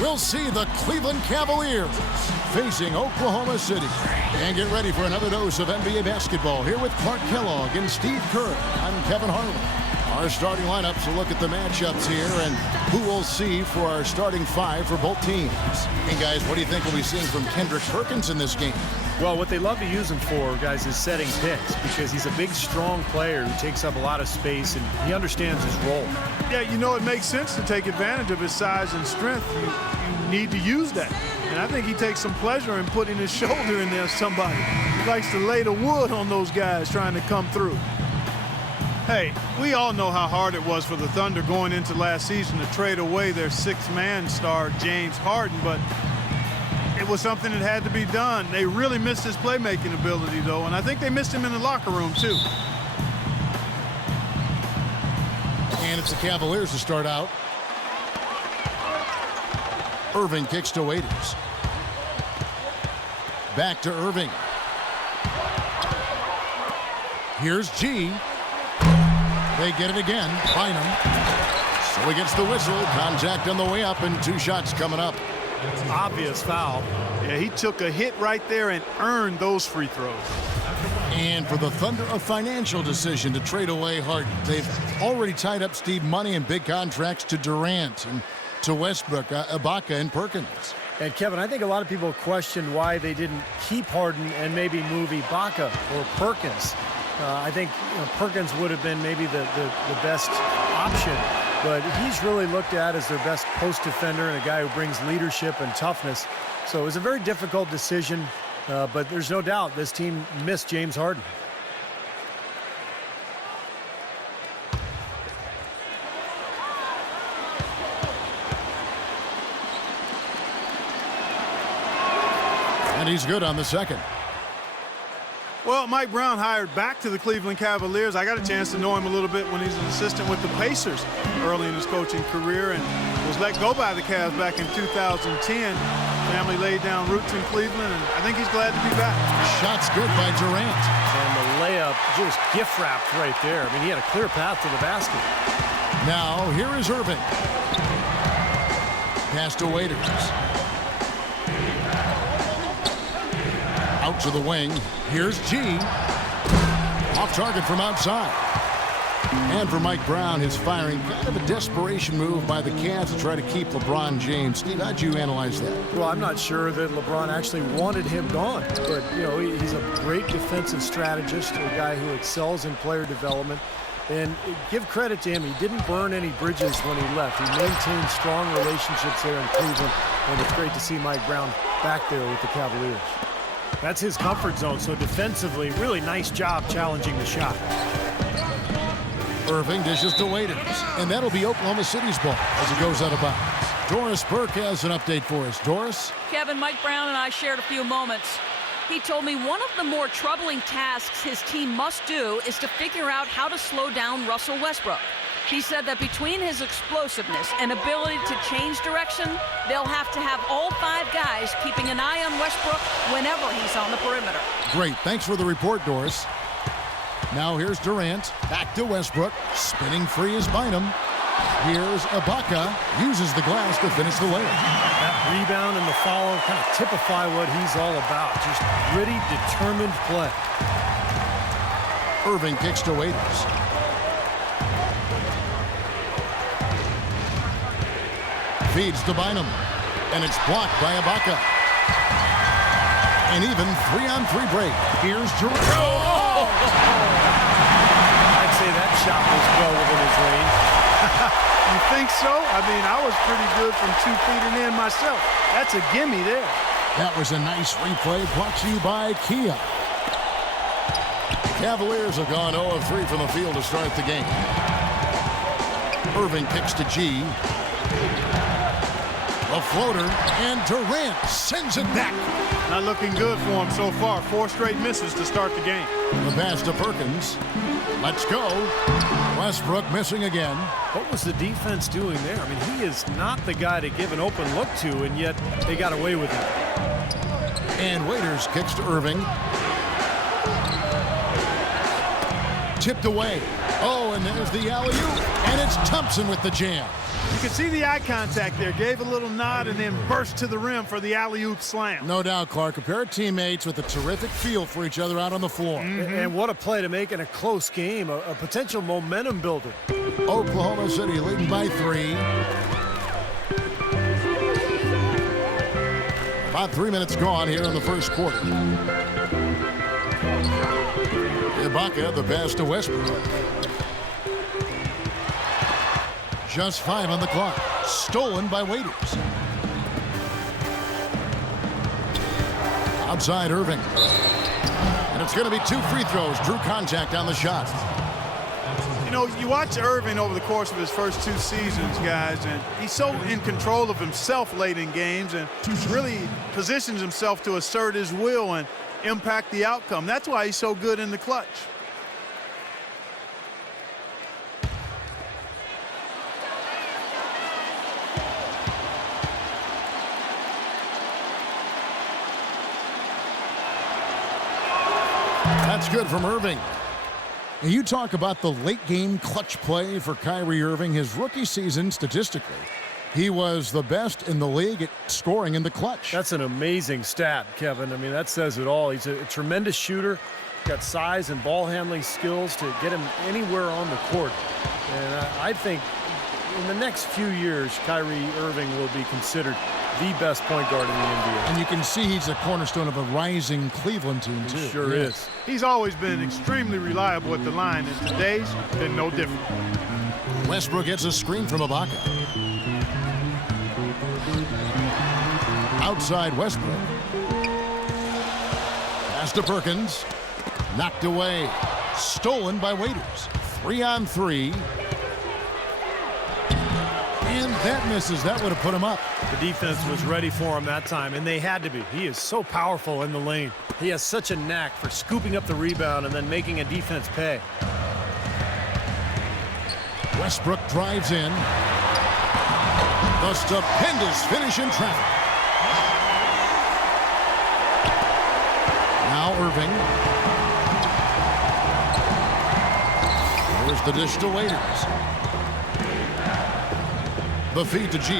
we'll see the Cleveland Cavaliers facing Oklahoma City. And get ready for another dose of NBA basketball here with Clark Kellogg and Steve Kerr. I'm Kevin Harlan. Our starting lineups will look at the matchups here and who we'll see for our starting five for both teams. And guys, what do you think we'll be seeing from Kendrick Perkins in this game? Well, what they love to use him for, guys, is setting picks because he's a big, strong player who takes up a lot of space and he understands his role. Yeah, you know, it makes sense to take advantage of his size and strength. You need to use that. And I think he takes some pleasure in putting his shoulder in there somebody. He likes to lay the wood on those guys trying to come through. Hey, we all know how hard it was for the Thunder going into last season to trade away their six-man star, James Harden, but it was something that had to be done. They really missed his playmaking ability, though, and I think they missed him in the locker room, too. And it's the Cavaliers to start out. Irving kicks to Waiters. Back to Irving. Here's G. They get it again. Bynum. So he gets the whistle. Contact on the way up and two shots coming up. Obvious foul. Yeah, he took a hit right there and earned those free throws. And for the Thunder, a financial decision to trade away Harden. They've already tied up Steve money and big contracts to Durant and to Westbrook, Ibaka, and Perkins. And Kevin, I think a lot of people question why they didn't keep Harden and maybe move Ibaka or Perkins. I think Perkins would have been maybe the best option, but he's really looked at as their best post defender and a guy who brings leadership and toughness. So it was a very difficult decision, but there's no doubt this team missed James Harden. And he's good on the second. Well, Mike Brown hired back to the Cleveland Cavaliers. I got a chance to know him a little bit when he's an assistant with the Pacers early in his coaching career and was let go by the Cavs back in 2010. Family laid down roots in Cleveland, and I think he's glad to be back. Shot's good by Durant. And the layup just gift wrapped right there. I mean, he had a clear path to the basket. Now, here is Irving. Pass to Waiters. Out to the wing. Here's G. Off target from outside. And for Mike Brown, his firing, kind of a desperation move by the Cavs to try to keep LeBron James. Steve, how'd you analyze that? Well, I'm not sure that LeBron actually wanted him gone, but, you know, he's a great defensive strategist, a guy who excels in player development. And give credit to him, he didn't burn any bridges when he left. He maintained strong relationships there in Cleveland, and it's great to see Mike Brown back there with the Cavaliers. That's his comfort zone, so defensively, really nice job challenging the shot. Irving dishes to Waiters, and that'll be Oklahoma City's ball as it goes out of bounds. Doris Burke has an update for us. Doris? Kevin, Mike Brown and I shared a few moments. He told me one of the more troubling tasks his team must do is to figure out how to slow down Russell Westbrook. He said that between his explosiveness and ability to change direction, they'll have to have all five guys keeping an eye on Westbrook whenever he's on the perimeter. Great. Thanks for the report, Doris. Now here's Durant. Back to Westbrook. Spinning free is Bynum. Here's Ibaka. Uses the glass to finish the layup. That rebound and the follow kind of typify what he's all about. Just gritty, determined play. Irving kicks to Waiters. Feeds to Bynum. And it's blocked by Ibaka. An even 3-on-3 break. Here's Durant. Oh! I'd say that shot was well within his range. You think so? I mean, I was pretty good from 2 feet and in myself. That's a gimme there. That was a nice replay brought to you by Kia. Cavaliers have gone 0 of 3 from the field to start the game. Irving kicks to G. A floater, and Durant sends it back. Not looking good for him so far. 4 straight misses to start the game. The pass to Perkins. Let's go. Westbrook missing again. What was the defense doing there? I mean, he is not the guy to give an open look to, and yet they got away with it. And Waiters kicks to Irving. Tipped away. Oh, and there's the alley-oop, and it's Thompson with the jam. You can see the eye contact there. Gave a little nod and then burst to the rim for the alley-oop slam. No doubt, Clark. A pair of teammates with a terrific feel for each other out on the floor. And what a play to make in a close game, a potential momentum builder. Oklahoma City leading by 3. About 3 minutes gone here in the first quarter. Ibaka, the pass to Westbrook. Just 5 on the clock. Stolen by Waiters. Outside Irving. And it's going to be 2 free throws. Drew contact on the shot. You know, you watch Irving over the course of his first 2 seasons, guys, and he's so in control of himself late in games and really positions himself to assert his will and impact the outcome. That's why he's so good in the clutch. That's good from Irving. And you talk about the late game clutch play for Kyrie Irving. His rookie season, statistically, he was the best in the league at scoring in the clutch. That's an amazing stat, Kevin. I mean, that says it all. He's a tremendous shooter. Got size and ball handling skills to get him anywhere on the court. And I think in the next few years, Kyrie Irving will be considered the best point guard in the NBA. And you can see he's a cornerstone of a rising Cleveland team, too. He sure is. He's always been extremely reliable at the line, and today's been no different. Westbrook gets a screen from Ibaka. Outside Westbrook. Pass to Perkins. Knocked away. Stolen by Waiters. 3-on-3. And that misses. That would have put him up. The defense was ready for him that time, and they had to be. He is so powerful in the lane. He has such a knack for scooping up the rebound and then making a defense pay. Westbrook drives in. The stupendous finish in traffic. Now Irving. Here's the dish to Waiters. The feed to G.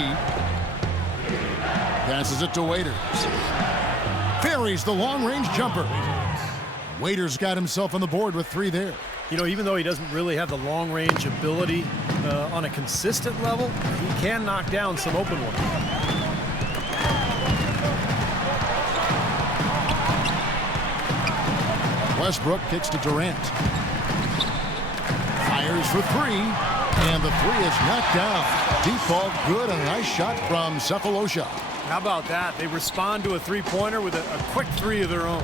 Passes it to Waiters. Ferries the long-range jumper. Waiters got himself on the board with 3 there. You know, even though he doesn't really have the long-range ability on a consistent level, he can knock down some open ones. Westbrook kicks to Durant. Fires for 3. And the 3 is knocked down. Deep ball good, and a nice shot from Cephalosha. How about that? They respond to a three-pointer with a quick 3 of their own.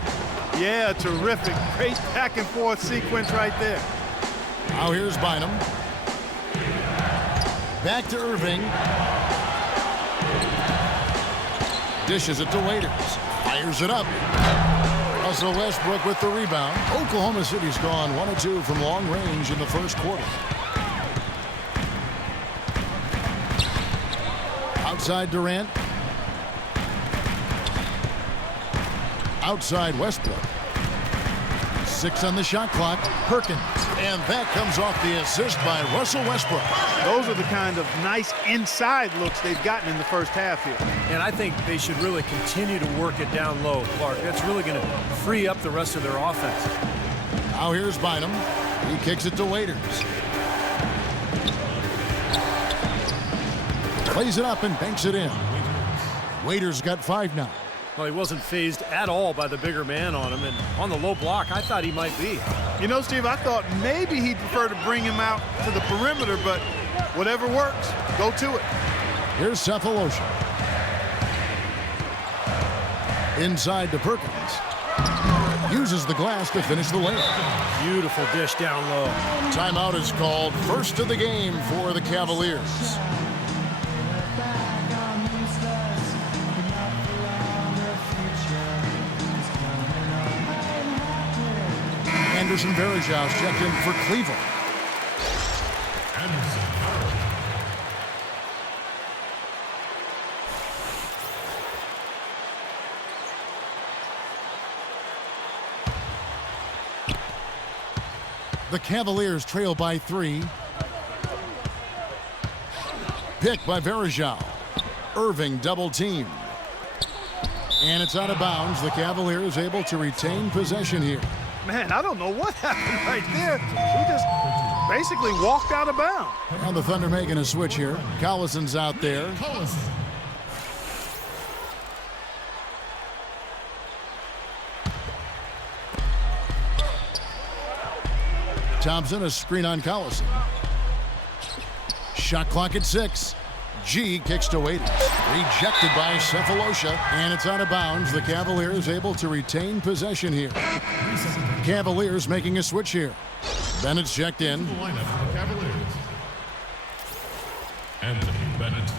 Yeah, terrific. Great back-and-forth sequence right there. Now here's Bynum. Back to Irving. Dishes it to Waiters. Fires it up. Russell Westbrook with the rebound. Oklahoma City's gone 1 of 2 from long range in the first quarter. Outside Durant. Outside Westbrook. 6 on the shot clock. Perkins. And that comes off the assist by Russell Westbrook. Those are the kind of nice inside looks they've gotten in the first half here. And I think they should really continue to work it down low, Clark. That's really going to free up the rest of their offense. Now here's Bynum. He kicks it to Waiters. Plays it up and banks it in. Waiters got 5 now. Well, he wasn't phased at all by the bigger man on him, and on the low block, I thought he might be. You know, Steve, I thought maybe he'd prefer to bring him out to the perimeter, but whatever works, go to it. Here's Cephalosha. Inside to Perkins. Uses the glass to finish the layup. Beautiful dish down low. Timeout is called. First of the game for the Cavaliers. Anderson Varejao checked in for Cleveland. The Cavaliers trail by 3. Pick by Varejao. Irving double teamed. And it's out of bounds. The Cavaliers able to retain possession here. Man, I don't know what happened right there. He just basically walked out of bounds. And the Thunder making a switch here. Collison's out there. Thompson, a screen on Collison. Shot clock at 6. G kicks to Waiters. Rejected by Cephalosha. And it's out of bounds. The Cavaliers able to retain possession here. Cavaliers making a switch here. Bennett's checked in. The lineup for the Cavaliers. Anthony Bennett.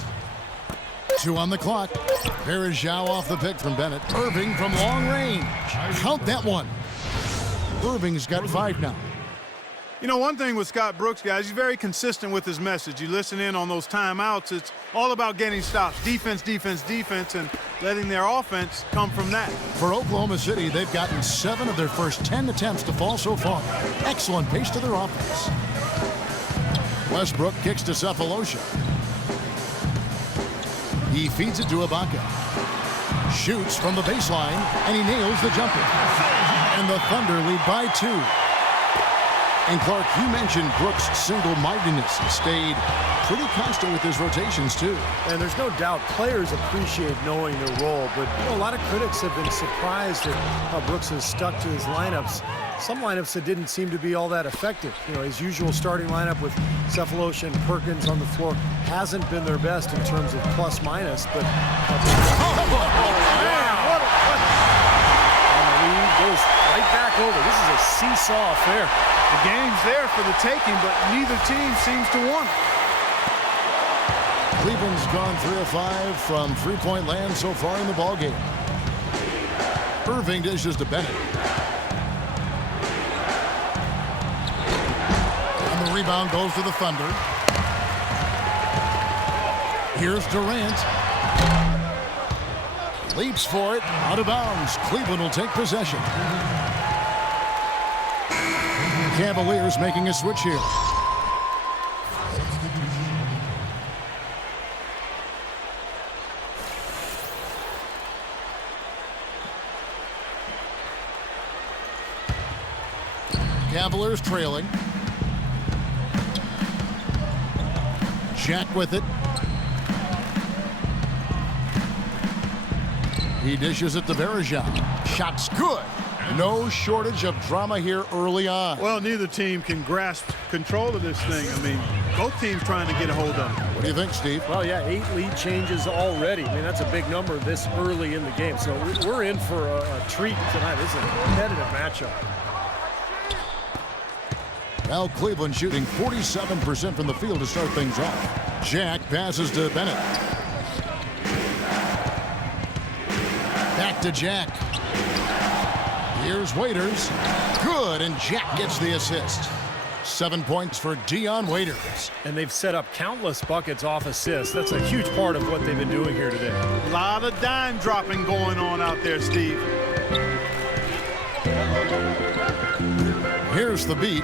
2 on the clock. Varejao off the pick from Bennett. Irving from long range. Count that one. Irving's got 5 now. You know, one thing with Scott Brooks, guys, he's very consistent with his message. You listen in on those timeouts, it's all about getting stops. Defense, defense, defense, and letting their offense come from that. For Oklahoma City, they've gotten 7 of their first 10 attempts to fall so far. Excellent pace to their offense. Westbrook kicks to Cephalosha. He feeds it to Ibaka. Shoots from the baseline, and he nails the jumper. And the Thunder lead by 2. And Clark, you mentioned Brooks' single-mindedness. He stayed pretty constant with his rotations, too. And there's no doubt players appreciate knowing their role, but a lot of critics have been surprised at how Brooks has stuck to his lineups. Some lineups that didn't seem to be all that effective. You know, his usual starting lineup with Cephalosha and Perkins on the floor hasn't been their best in terms of plus-minus, but... Goes right back over. This is a seesaw affair. The game's there for the taking, but neither team seems to want it. Cleveland's gone 3 of 5 from three-point land so far in the ballgame. Irving dishes to Bennett. And the rebound goes to the Thunder. Here's Durant. Leaps for it, out of bounds. Cleveland will take possession. Cavaliers making a switch here. Cavaliers trailing. Jack with it. He dishes it to Varejao. Shot's good. No shortage of drama here early on. Well, neither team can grasp control of this thing. I mean, both teams trying to get a hold of it. What do you think, Steve? Well, yeah, 8 lead changes already. I mean, that's a big number this early in the game. So we're in for a treat tonight. This is a competitive matchup. Well, Cleveland shooting 47% from the field to start things off. Jack passes to Bennett. Back to Jack. Here's Waiters. Good, and Jack gets the assist. 7 points for Dion Waiters. And they've set up countless buckets off assists. That's a huge part of what they've been doing here today. A lot of dime dropping going on out there, Steve. Here's the beat.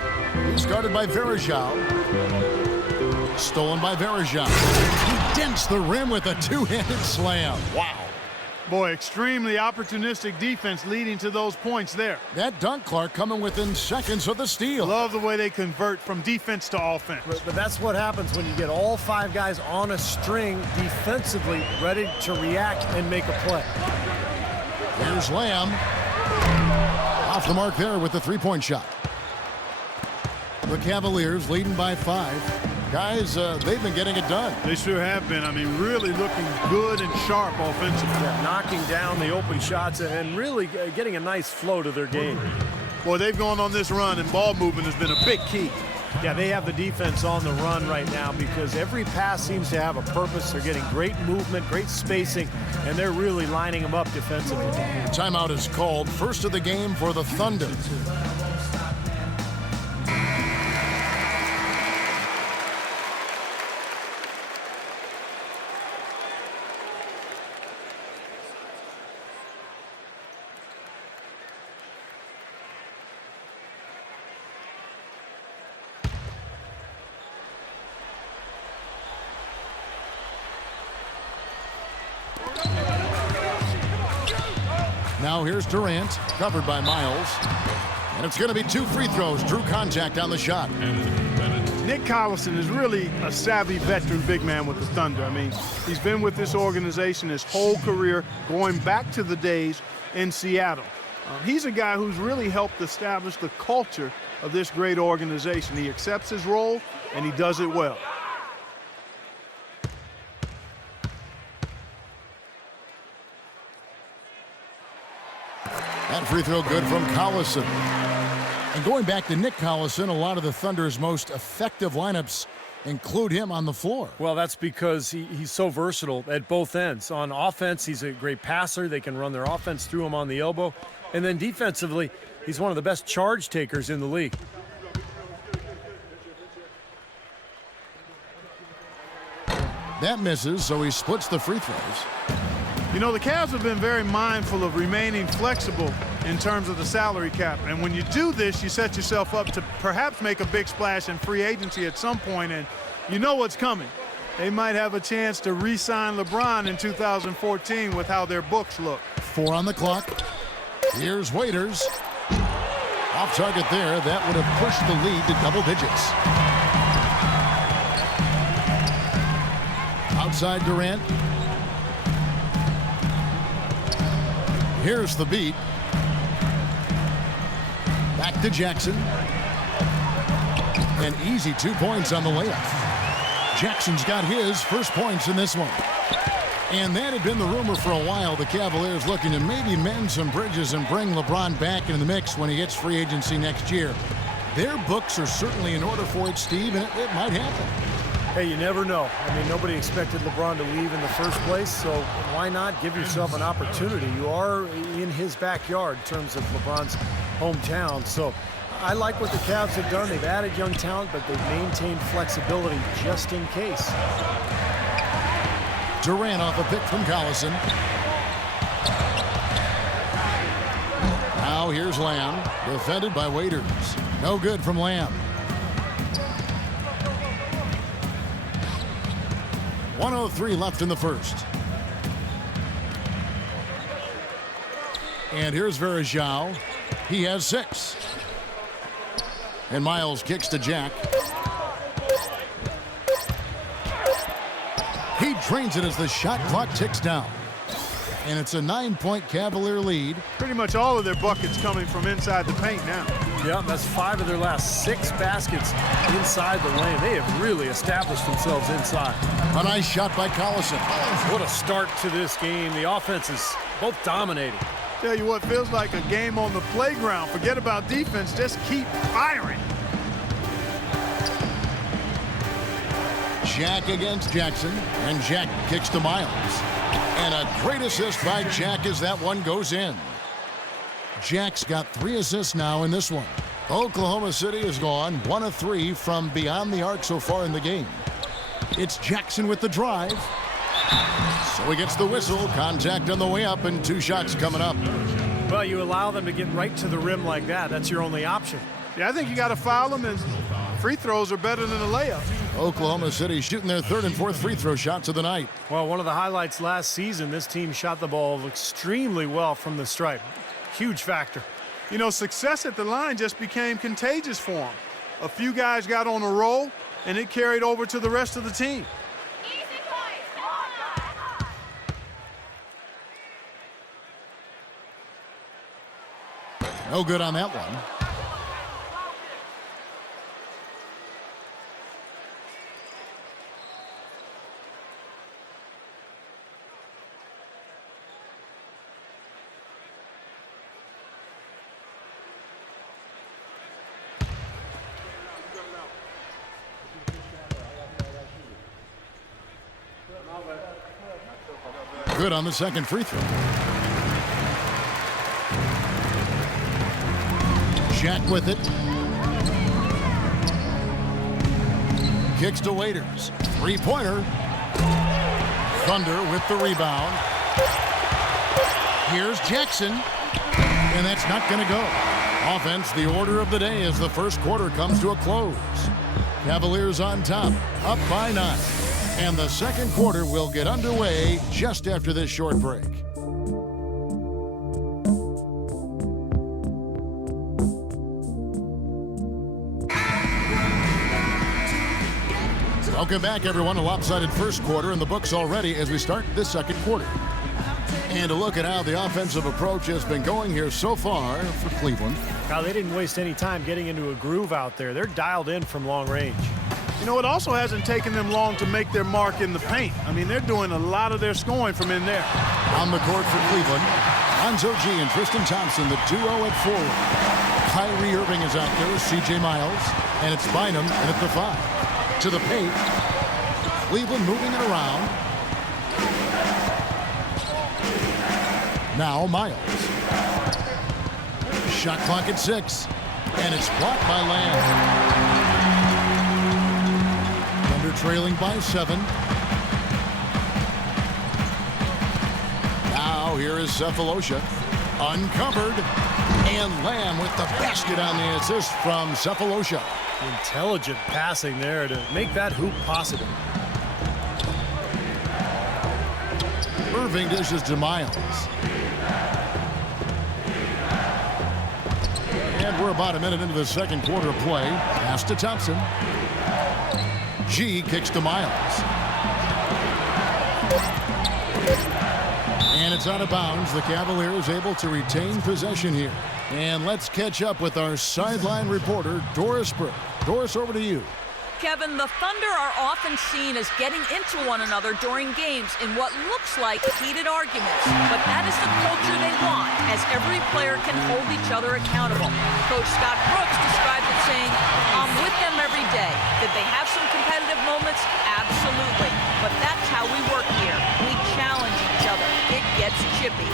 He's guarded by Varejao. Stolen by Varejao. He dents the rim with a two-handed slam. Wow. Boy, extremely opportunistic defense leading to those points there. That dunk, Clark, coming within seconds of the steal. Love the way they convert from defense to offense. But that's what happens when you get all 5 guys on a string defensively ready to react and make a play. Here's Lamb. Off the mark there with the three-point shot. The Cavaliers leading by 5. Guys, they've been getting it done. They sure have been. I mean, really looking good and sharp offensively. Yeah, knocking down the open shots and really getting a nice flow to their game. Boy, they've gone on this run, and ball movement has been a big key. Yeah, they have the defense on the run right now because every pass seems to have a purpose. They're getting great movement, great spacing, and they're really lining them up defensively. Timeout is called. First of the game for the Thunder. Now here's Durant, covered by Miles. And it's going to be 2 free throws. Drew contact on the shot. Nick Collison is really a savvy veteran big man with the Thunder. I mean, he's been with this organization his whole career, going back to the days in Seattle. He's a guy who's really helped establish the culture of this great organization. He accepts his role, and he does it well. That free throw good from Collison. And going back to Nick Collison, a lot of the Thunder's most effective lineups include him on the floor. Well, that's because he's so versatile at both ends. On offense, he's a great passer. They can run their offense through him on the elbow. And then defensively, he's one of the best charge takers in the league. That misses, so he splits the free throws. You know, the Cavs have been very mindful of remaining flexible in terms of the salary cap. And when you do this, you set yourself up to perhaps make a big splash in free agency at some point, and you know what's coming. They might have a chance to re-sign LeBron in 2014 with how their books look. 4 on the clock. Here's Waiters. Off target there. That would have pushed the lead to double digits. Outside Durant. Here's the beat. Back to Jackson. An easy 2 points on the layup. Jackson's got his first points in this one. And that had been the rumor for a while. The Cavaliers looking to maybe mend some bridges and bring LeBron back into the mix when he hits free agency next year. Their books are certainly in order for it, Steve, and it might happen. Hey, you never know. I mean, nobody expected LeBron to leave in the first place, so why not give yourself an opportunity? You are in his backyard in terms of LeBron's hometown, so I like what the Cavs have done. They've added young talent, but they've maintained flexibility just in case. Durant off a pick from Collison. Now here's Lamb, defended by Waiters. No good from Lamb. 1:03 left in the first. And here's Verajao. He has 6. And Miles kicks to Jack. He drains it as the shot clock ticks down. And it's a 9-point Cavalier lead. Pretty much all of their buckets coming from inside the paint now. Yeah, that's 5 of their last 6 baskets inside the lane. They have really established themselves inside. A nice shot by Collison. What a start to this game. The offense is both dominating. Tell you what, feels like a game on the playground. Forget about defense, just keep firing. Jack against Jackson, and Jack kicks to Miles. And a great assist by Jack as that one goes in. Jack's got 3 assists now in this one. Oklahoma City has gone 1 of 3 from beyond the arc so far in the game. It's Jackson with the drive. So he gets the whistle, contact on the way up, and 2 shots coming up. Well, you allow them to get right to the rim like that. That's your only option. Yeah, I think you got to foul them, and free throws are better than a layup. Oklahoma City shooting their 3rd and 4th free throw shots of the night. Well, one of the highlights last season, this team shot the ball extremely well from the stripe. Huge factor. You know, success at the line just became contagious for them. A few guys got on a roll, and it carried over to the rest of the team. No good on that one. Good on the second free throw. Jack with it. Kicks to Waiters. 3-pointer. Thunder with the rebound. Here's Jackson. And that's not going to go. Offense, the order of the day as the first quarter comes to a close. Cavaliers on top, up by 9. And the second quarter will get underway just after this short break. Welcome back, everyone. A lopsided first quarter in the books already as we start this second quarter. And a look at how the offensive approach has been going here so far for Cleveland. Now, they didn't waste any time getting into a groove out there. They're dialed in from long range. You know, it also hasn't taken them long to make their mark in the paint. I mean, they're doing a lot of their scoring from in there. On the court for Cleveland, Lonzo G and Tristan Thompson, the duo at forward. Kyrie Irving is out there with C.J. Miles, and it's Bynum in at the 5. To the paint. Cleveland moving it around. Now Miles. Shot clock at 6. And it's blocked by Lamb. Thunder trailing by 7. Now here is Cephalosha. Uncovered. And Lamb with the basket on the assist from Cephalosha. Intelligent passing there to make that hoop possible. Irving dishes to Miles. And we're about a minute into the second quarter of play. Pass to Thompson. G kicks to Miles. And it's out of bounds. The Cavaliers able to retain possession here. And let's catch up with our sideline reporter, Doris Burke. Doris, over to you. Kevin, the Thunder are often seen as getting into one another during games in what looks like heated arguments. But that is the culture they want, as every player can hold each other accountable. Coach Scott Brooks described it saying, "I'm with them every day." Did they have some competitive moments? Absolutely. But that's how we work here. We challenge each other. It gets chippy.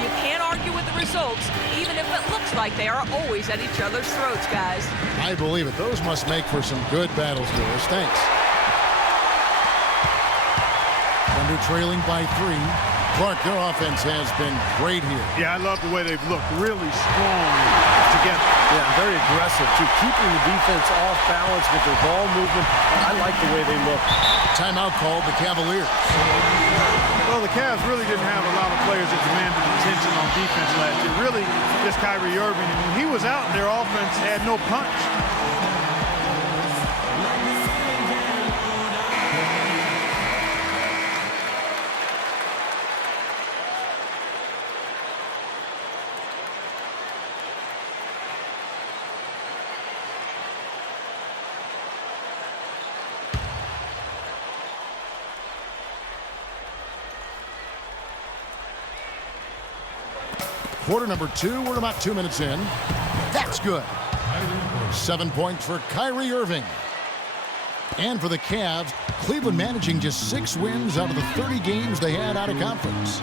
You can't argue with the results, even if it looks like they are always at each other's throats, guys. I believe it. Those must make for some good battles, Doris. Thanks. Thunder trailing by 3. Clark, their offense has been great here. Yeah, I love the way they've looked. Really strong together. Yeah, very aggressive, too. Keeping the defense off balance with their ball movement. I like the way they look. Timeout called the Cavaliers. Well, the Cavs really didn't have a lot of players that demanded attention on defense last year. Really, just Kyrie Irving. And when he was out, their offense had no punch. Quarter number 2, we're about 2 minutes in. That's good. 7 points for Kyrie Irving. And for the Cavs, Cleveland managing just 6 wins out of the 30 games they had out of conference.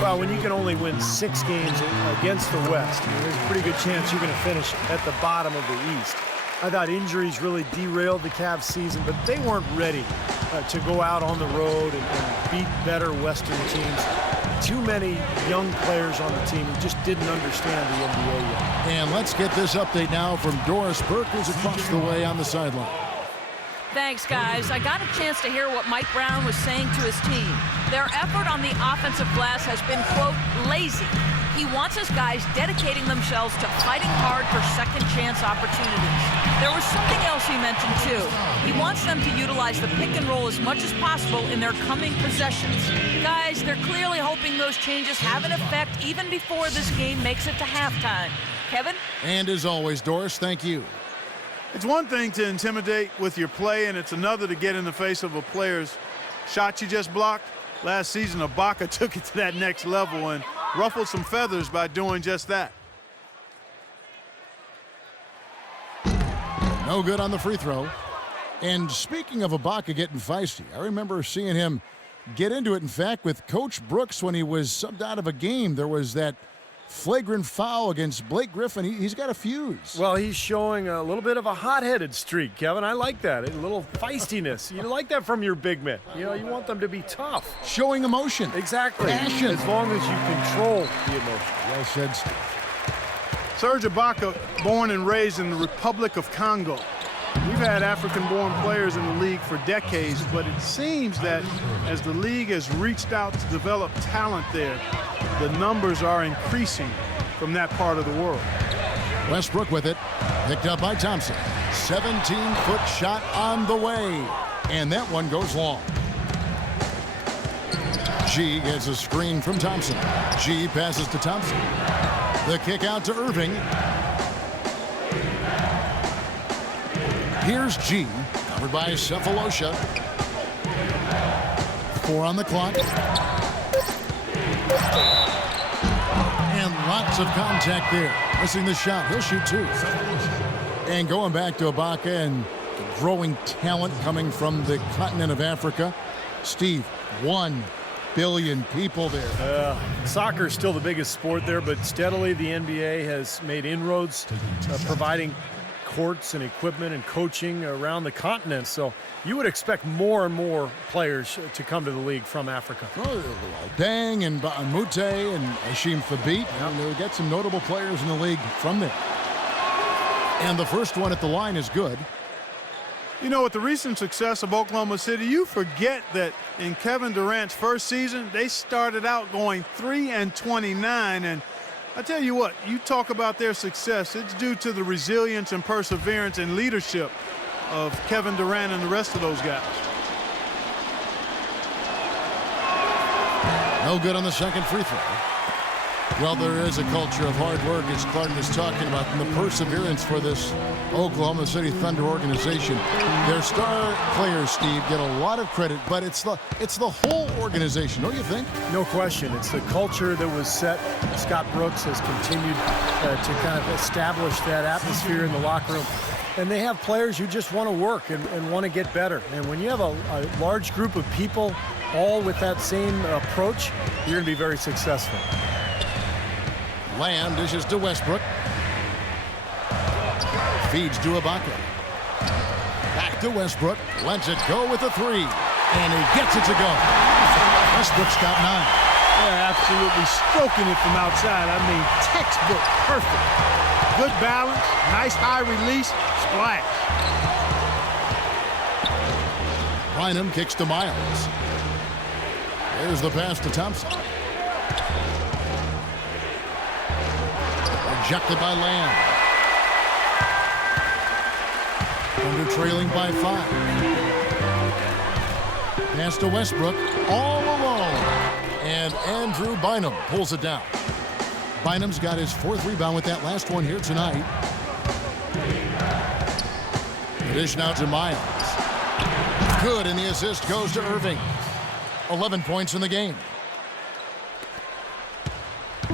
Well, when you can only win 6 games against the West, there's a pretty good chance you're going to finish at the bottom of the East. I thought injuries really derailed the Cavs season, but they weren't ready to go out on the road and beat better Western teams. Too many young players on the team who just didn't understand the NBA yet. And let's get this update now from Doris Burke, who's across the way on the sideline. Thanks, guys. I got a chance to hear what Mike Brown was saying to his team. Their effort on the offensive glass has been, quote, lazy. He wants his guys dedicating themselves to fighting hard for second chance opportunities. There was something else he mentioned, too. He wants them to utilize the pick and roll as much as possible in their coming possessions. Guys, they're clearly hoping those changes have an effect even before this game makes it to halftime. Kevin? And as always, Doris, thank you. It's one thing to intimidate with your play, and it's another to get in the face of a player's shot you just blocked. Last season, Ibaka took it to that next level and ruffled some feathers by doing just that. No good on the free throw. And speaking of Ibaka getting feisty, I remember seeing him get into it. In fact, with Coach Brooks when he was subbed out of a game, there was that flagrant foul against Blake Griffin. He's got a fuse. Well, he's showing a little bit of a hot-headed streak, Kevin. I like that. A little feistiness. You like that from your big men. You know, you want them to be tough. Showing emotion. Exactly. Passion. As long as you control the emotion. Well said, Steve. Serge Ibaka, born and raised in the Republic of Congo. We've had African-born players in the league for decades, but it seems that as the league has reached out to develop talent there, the numbers are increasing from that part of the world. Westbrook with it. Picked up by Thompson. 17-foot shot on the way. And that one goes long. G gets a screen from Thompson. G passes to Thompson. The kick out to Irving. Here's G, covered by Cephalosha. 4 on the clock. And lots of contact there. Missing the shot. He'll shoot 2. And going back to Ibaka and growing talent coming from the continent of Africa. Steve, 1 billion people there. Soccer is still the biggest sport there, but steadily the NBA has made inroads, providing courts and equipment and coaching around the continent. So you would expect more and more players to come to the league from Africa. Dang and Mute and Hashim Thabit. We'll get some notable players in the league from there. And the first one at the line is good. You know, with the recent success of Oklahoma City, you forget that in Kevin Durant's first season, they started out going 3-29. And I tell you what, you talk about their success, it's due to the resilience and perseverance and leadership of Kevin Durant and the rest of those guys. No good on the second free throw. Well, there is a culture of hard work, as Clark is talking about, and the perseverance for this Oklahoma City Thunder organization. Their star players, Steve, get a lot of credit, but it's the whole organization, don't you think? No question. It's the culture that was set. Scott Brooks has continued to kind of establish that atmosphere in the locker room. And they have players who just want to work and want to get better. And when you have a large group of people all with that same approach, you're going to be very successful. Lamb dishes to Westbrook. Feeds to Ibaka. Back to Westbrook. Lets it go with a 3. And he gets it to go. Westbrook's got 9. Yeah, absolutely stroking it from outside. I mean, textbook perfect. Good balance, nice high release, splash. Bynum kicks to Miles. There's the pass to Thompson. Rejected by Lamb. Thunder trailing by 5. Pass to Westbrook, all alone. And Andrew Bynum pulls it down. Bynum's got his 4th rebound with that last one here tonight. The dish now to Miles. Good, and the assist goes to Irving. 11 points in the game.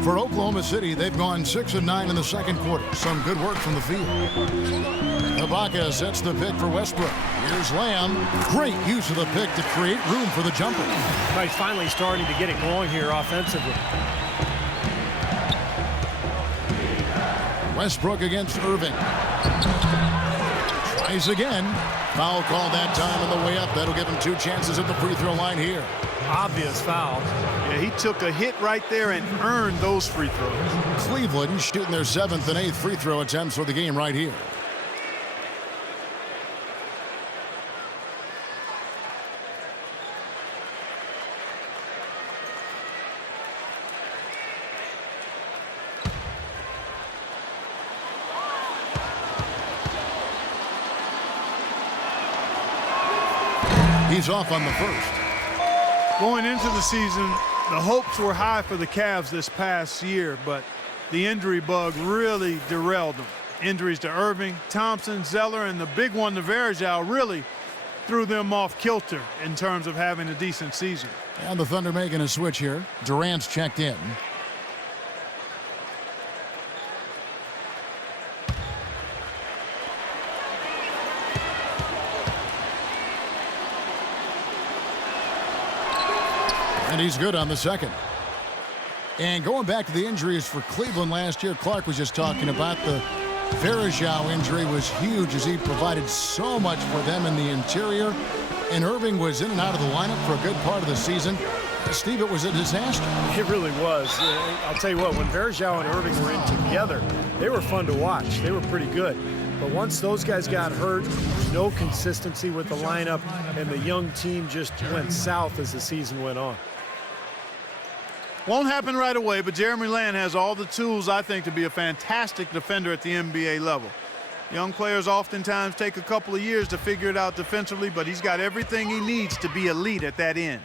For Oklahoma City, they've gone 6 of 9 in the second quarter. Some good work from the field. Ibaka sets the pick for Westbrook. Here's Lamb. Great use of the pick to create room for the jumper. He's finally starting to get it going here offensively. Westbrook against Irving. Tries again. Foul called that time on the way up. That'll give him 2 chances at the free throw line here. Obvious foul. Yeah, he took a hit right there and earned those free throws. Cleveland shooting their 7th and 8th free throw attempts for the game right here. He's off on the first. Going into the season, the hopes were high for the Cavs this past year, but the injury bug really derailed them. Injuries to Irving, Thompson, Zeller, and the big one to Varejao really threw them off kilter in terms of having a decent season. And the Thunder making a switch here. Durant's checked in. And he's good on the second. And going back to the injuries for Cleveland last year, Clark was just talking about the Varejao injury was huge as he provided so much for them in the interior. And Irving was in and out of the lineup for a good part of the season. Steve, it was a disaster. It really was. I'll tell you what, when Varejao and Irving were in together, they were fun to watch. They were pretty good. But once those guys got hurt, no consistency with the lineup, and the young team just went south as the season went on. Won't happen right away, but Jeremy Lamb has all the tools, I think, to be a fantastic defender at the NBA level. Young players oftentimes take a couple of years to figure it out defensively, but he's got everything he needs to be elite at that end.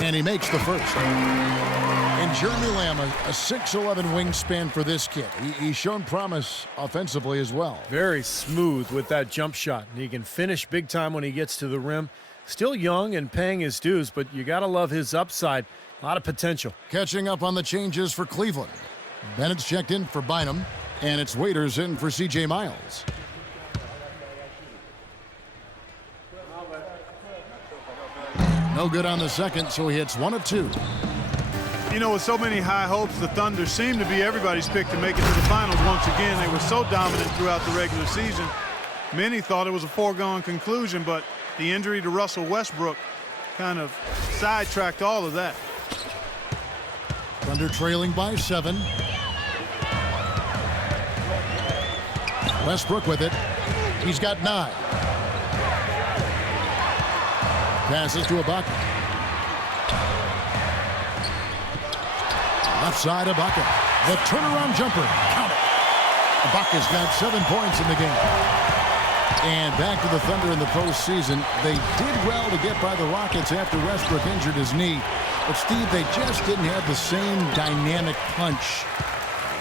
And he makes the first. And Jeremy Lamb, a 6'11" wingspan for this kid. He's shown promise offensively as well. Very smooth with that jump shot. He can finish big time when he gets to the rim. Still young and paying his dues, but you got to love his upside. A lot of potential. Catching up on the changes for Cleveland. Bennett's checked in for Bynum, and it's Waiters in for C.J. Miles. No good on the second, so he hits 1 of 2. You know, with so many high hopes, the Thunder seem to be everybody's pick to make it to the finals once again. They were so dominant throughout the regular season. Many thought it was a foregone conclusion, but the injury to Russell Westbrook kind of sidetracked all of that. Thunder trailing by 7. Westbrook with it. He's got 9. Passes to Ibaka. Left side, Ibaka. The turnaround jumper. Count it. Ibaka's got 7 points in the game. And back to the Thunder in the postseason. They did well to get by the Rockets after Westbrook injured his knee. But, Steve, they just didn't have the same dynamic punch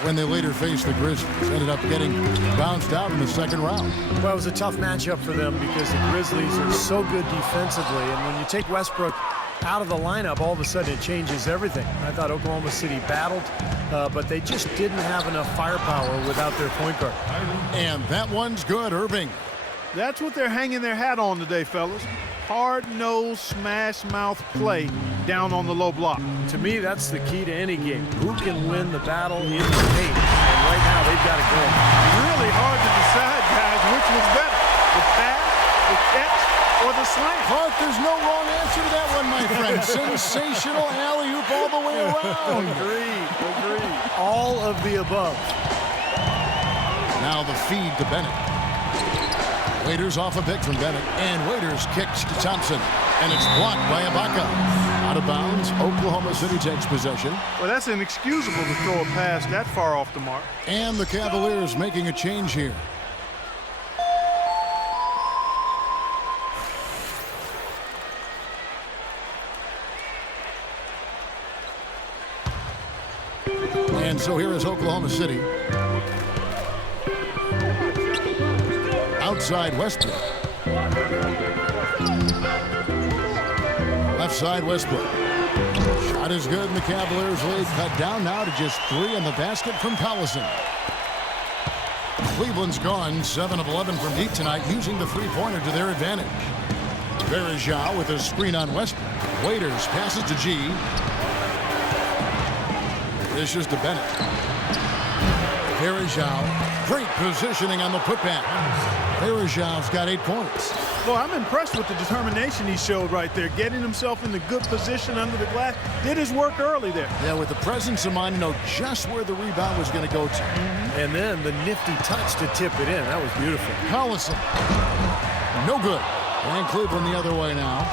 when they later faced the Grizzlies. Ended up getting bounced out in the second round. Well, it was a tough matchup for them because the Grizzlies are so good defensively. And when you take Westbrook out of the lineup, all of a sudden it changes everything. I thought Oklahoma City battled, but they just didn't have enough firepower without their point guard. And that one's good, Irving. That's what they're hanging their hat on today, fellas. Hard-nosed, smash-mouth play down on the low block. To me, that's the key to any game. Who can win the battle in the paint? And right now, they've got it going. Really hard to decide, guys, which was better, the pass, the catch, or the slam. Clark, there's no wrong answer to that one, my friend. Sensational alley-oop all the way around. Agreed. All of the above. Now the feed to Bennett. Waiters off a pick from Bennett, and Waiters kicks to Thompson, and it's blocked by Ibaka. Out of bounds, Oklahoma City takes possession. Well, that's inexcusable to throw a pass that far off the mark. And the Cavaliers making a change here. And so here is Oklahoma City. Outside Westbrook. Left side Westbrook. Shot is good, and the Cavaliers lead cut down now to just 3 in the basket from Collison. Cleveland's gone 7 of 11 from deep tonight, using the three-pointer to their advantage. Verajao with a screen on Westbrook. Waiters passes to G. Dishes to Bennett. Verajao, great positioning on the putback. Verajao's got 8 points. Well, I'm impressed with the determination he showed right there, getting himself in the good position under the glass. Did his work early there. Yeah, with the presence of mind, know just where the rebound was going to go to. And then the nifty touch to tip it in. That was beautiful. Collison, no good. And Cleveland the other way now.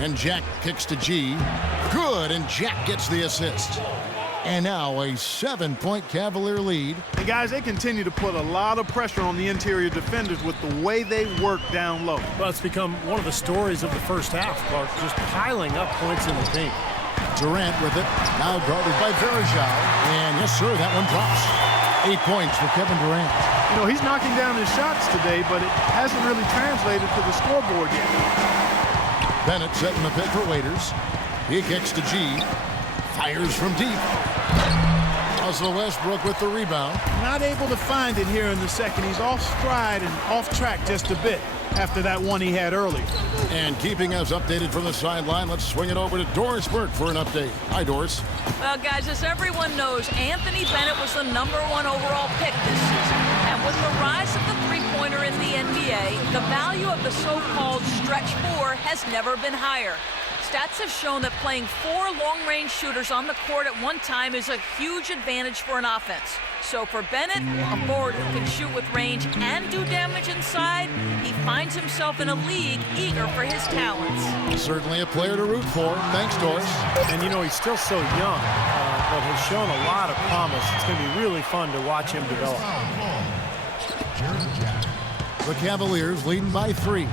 And Jack kicks to G. Good, and Jack gets the assist. And now a 7-point Cavalier lead. And guys, they continue to put a lot of pressure on the interior defenders with the way they work down low. Well, it's become one of the stories of the first half, Clark, just piling up points in the paint. Durant with it, now guarded by Verajao. And yes, sir, that one drops. 8 points for Kevin Durant. You know, he's knocking down his shots today, but it hasn't really translated to the scoreboard yet. Bennett setting the pick for Waiters. He kicks to G. Fires from deep. Russell Westbrook with the rebound. Not able to find it here in the second. He's off stride and off track just a bit after that one he had earlier. And keeping us updated from the sideline, let's swing it over to Doris Burke for an update. Hi, Doris. Well, guys, as everyone knows, Anthony Bennett was the #1 overall pick this season. And with the rise of the three-pointer in the NBA, the value of the so-called stretch 4 has never been higher. Stats have shown that playing 4 long-range shooters on the court at one time is a huge advantage for an offense. So for Bennett, a forward who can shoot with range and do damage inside, he finds himself in a league eager for his talents. Certainly a player to root for. Thanks, Doris. And, you know, he's still so young. but has shown a lot of promise. It's going to be really fun to watch him develop. The Cavaliers leading by 3.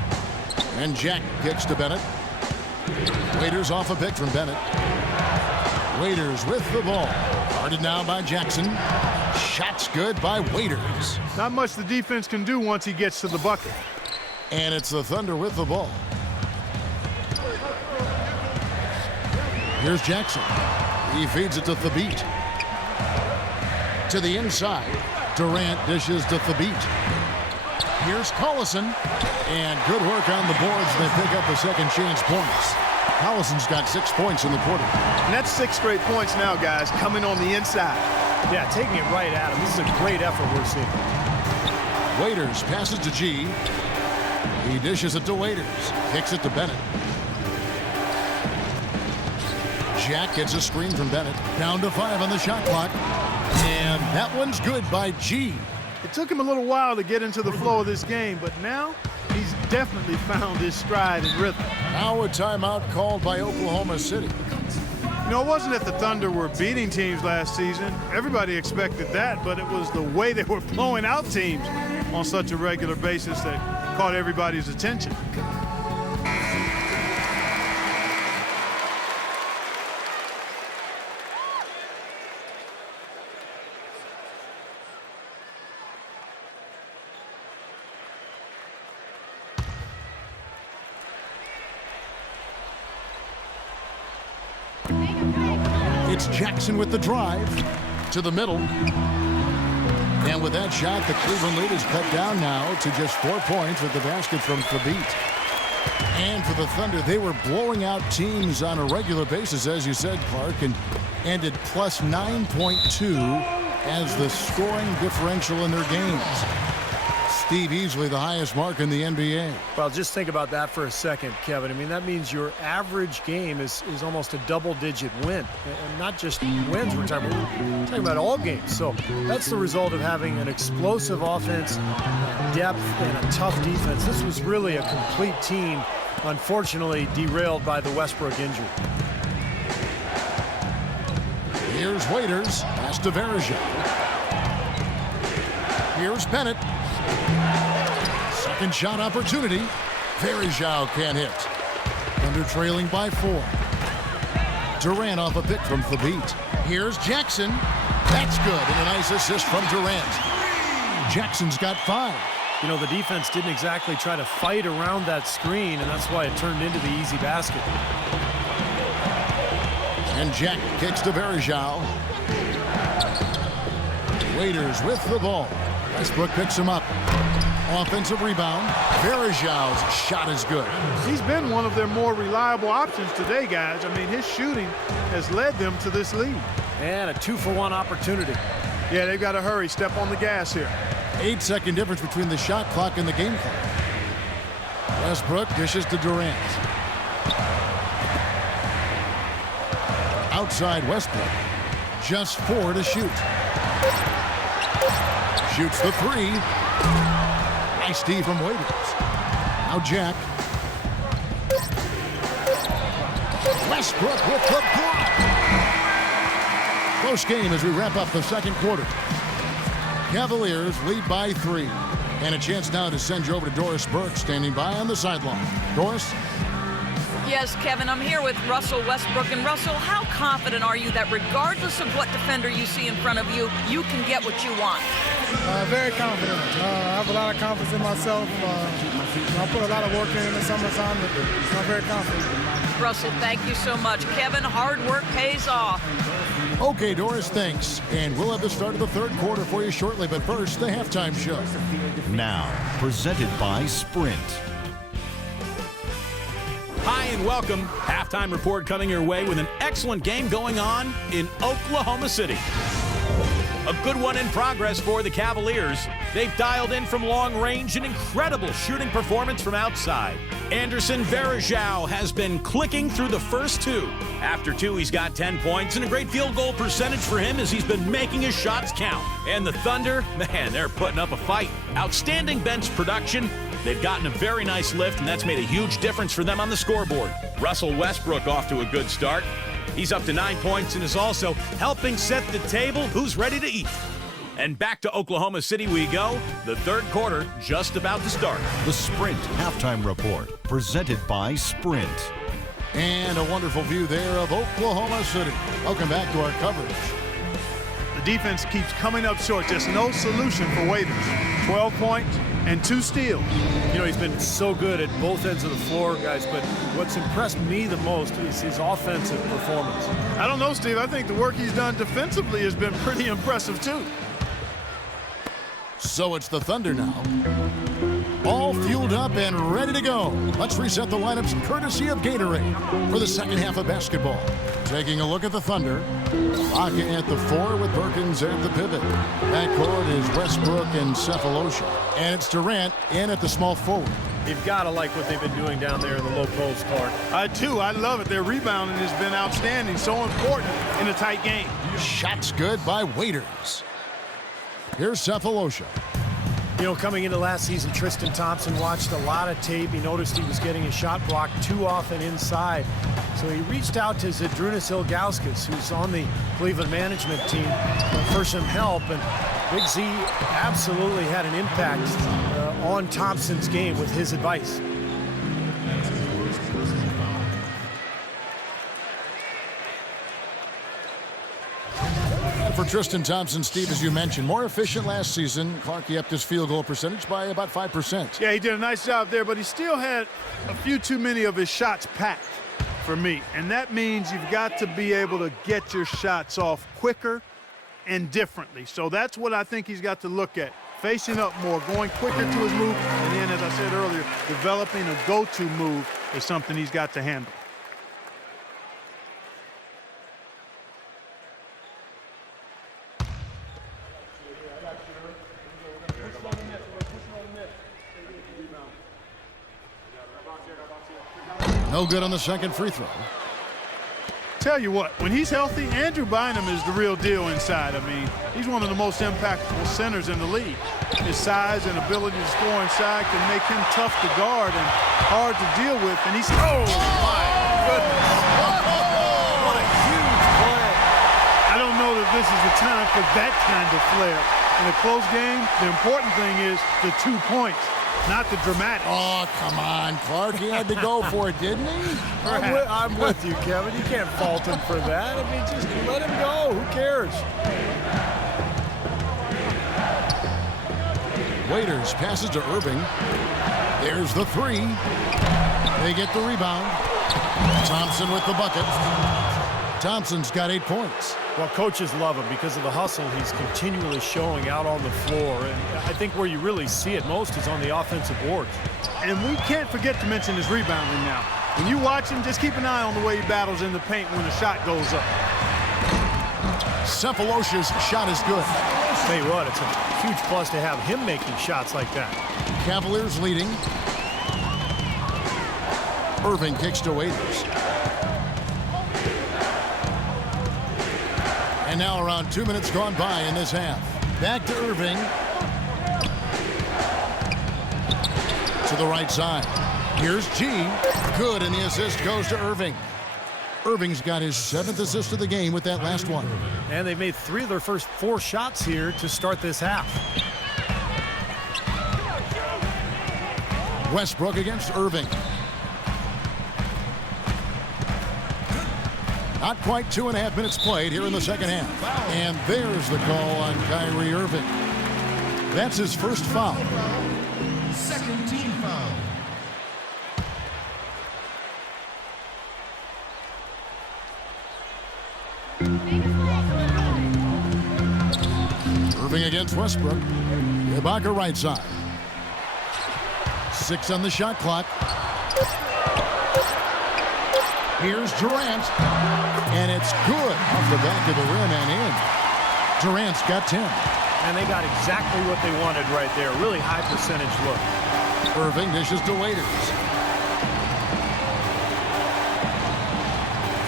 And Jack kicks to Bennett. Waiters off a pick from Bennett. Waiters with the ball. Guarded now by Jackson. Shots good by Waiters. Not much the defense can do once he gets to the bucket. And it's the Thunder with the ball. Here's Jackson. He feeds it to Thabit. To the inside. Durant dishes to Thabit. Here's Collison. And good work on the boards. They pick up the second chance points. Collison's got 6 points in the quarter. And that's 6 straight points now, guys, coming on the inside. Yeah, taking it right at him. This is a great effort we're seeing. Waiters passes to G. He dishes it to Waiters. Kicks it to Bennett. Jack gets a screen from Bennett. Down to 5 on the shot clock. And that one's good by G. It took him a little while to get into the flow of this game, but now he's definitely found his stride and rhythm. Now a timeout called by Oklahoma City. You know, it wasn't that the Thunder were beating teams last season. Everybody expected that, but it was the way they were blowing out teams on such a regular basis that caught everybody's attention. It's Jackson with the drive to the middle. And with that shot, the Cleveland lead is cut down now to just 4 points with the basket from Thabit. And for the Thunder, they were blowing out teams on a regular basis, as you said, Clark, and ended plus 9.2 as the scoring differential in their games. Steve, easily the highest mark in the NBA. Well, just think about that for a second, Kevin. I mean, that means your average game is almost a double-digit win. And not just wins, we're talking about all games. So that's the result of having an explosive offense, depth, and a tough defense. This was really a complete team, unfortunately derailed by the Westbrook injury. Here's Waiters. Pass to Verja. Here's Bennett. Second shot opportunity. Verja can't hit. Thunder trailing by 4. Durant off a pick from Thabit. Here's Jackson. That's good. And a nice assist from Durant. Jackson's got 5. You know, the defense didn't exactly try to fight around that screen, and that's why it turned into the easy basket. And Jack kicks to Verja. Waiters with the ball. Westbrook picks him up. Offensive rebound. Verja's shot is good. He's been one of their more reliable options today, guys. I mean, his shooting has led them to this lead. And a 2-for-1 opportunity. Yeah, they've got to hurry. Step on the gas here. 8-second difference between the shot clock and the game clock. Westbrook dishes to Durant. Outside Westbrook. Just 4 to shoot. Shoots the 3. Nice D from Waiters. Now Jack. Westbrook with the block. Close game as we wrap up the second quarter. Cavaliers lead by 3. And a chance now to send you over to Doris Burke, standing by on the sideline. Doris? Yes, Kevin, I'm here with Russell Westbrook. And Russell, how confident are you that regardless of what defender you see in front of you, you can get what you want? Very confident. I have a lot of confidence in myself. I put a lot of work in the summertime, but I'm very confident. Russell, thank you so much. Kevin, hard work pays off. Okay, Doris, thanks. And we'll have the start of the third quarter for you shortly. But first, the halftime show. Now, presented by Sprint. Hi and welcome. Halftime report coming your way with an excellent game going on in Oklahoma City. A good one in progress for the Cavaliers. They've dialed in from long range an incredible shooting performance from outside. Anderson Varejao has been clicking through the first 2. After 2, he's got 10 points and a great field goal percentage for him as he's been making his shots count. And the Thunder, man, they're putting up a fight. Outstanding bench production. They've gotten a very nice lift, and that's made a huge difference for them on the scoreboard. Russell Westbrook off to a good start. He's up to 9 points and is also helping set the table. Who's ready to eat? And back to Oklahoma City we go. The third quarter just about to start. The Sprint Halftime Report, presented by Sprint. And a wonderful view there of Oklahoma City. Welcome back to our coverage. The defense keeps coming up short. Just no solution for Waiters. 12 points and 2 steals. You know, he's been so good at both ends of the floor, guys, but what's impressed me the most is his offensive performance. I don't know, Steve. I think the work he's done defensively has been pretty impressive, too. So it's the Thunder now. All fueled up and ready to go. Let's reset the lineups courtesy of Gatorade for the second half of basketball. Taking a look at the Thunder. Ibaka at the 4 with Perkins at the pivot. Backcourt is Westbrook and Cephalosha. And it's Durant in at the small forward. You've got to like what they've been doing down there in the low post, Clark. I do. I love it. Their rebounding has been outstanding. So important in a tight game. Shots good by Waiters. Here's Cephalosha. You know, coming into last season, Tristan Thompson watched a lot of tape. He noticed he was getting his shot blocked too often inside. So he reached out to Zydrunas Ilgauskas, who's on the Cleveland management team, for some help. And Big Z absolutely had an impact on Thompson's game with his advice. For Tristan Thompson, Steve, as you mentioned, more efficient last season. Clark upped his field goal percentage by about 5%. Yeah, he did a nice job there, but he still had a few too many of his shots packed for me. And that means you've got to be able to get your shots off quicker and differently. So that's what I think he's got to look at. Facing up more, going quicker to his move, and then, as I said earlier, developing a go-to move is something he's got to handle. No good on the second free throw. Tell you what, when he's healthy, Andrew Bynum is the real deal inside. I mean, he's one of the most impactful centers in the league. His size and ability to score inside can make him tough to guard and hard to deal with. And he's, oh my goodness. What a huge play. I don't know that this is the time for that kind of flair. In a close game, the important thing is the 2 points. Not the dramatic. Oh, come on, Clark. He had to go for it, didn't he? I'm with you, Kevin. You can't fault him for that. I mean, just let him go. Who cares? Waiters passes to Irving. There's the 3. They get the rebound. Thompson with the bucket. Thompson's got 8 points. Well, coaches love him because of the hustle he's continually showing out on the floor. And I think where you really see it most is on the offensive boards. And we can't forget to mention his rebounding now. When you watch him, just keep an eye on the way he battles in the paint when the shot goes up. Cephalosha's shot is good. Tell you what, it's a huge plus to have him making shots like that. Cavaliers leading. Irving kicks to Waiters. And now around 2 minutes gone by in this half. Back to Irving. To the right side. Here's G. Good, and the assist goes to Irving. Irving's got his 7th assist of the game with that last one. And they made 3 of their first 4 shots here to start this half. Westbrook against Irving. Not quite 2.5 minutes played here in the second half. And there's the call on Kyrie Irving. That's his first foul. Second team foul. Irving against Westbrook. Ibaka right side. 6 on the shot clock. Here's Durant. And it's good off the back of the rim and in. Durant's got 10. And they got exactly what they wanted right there. Really high percentage look. Irving dishes to Waiters.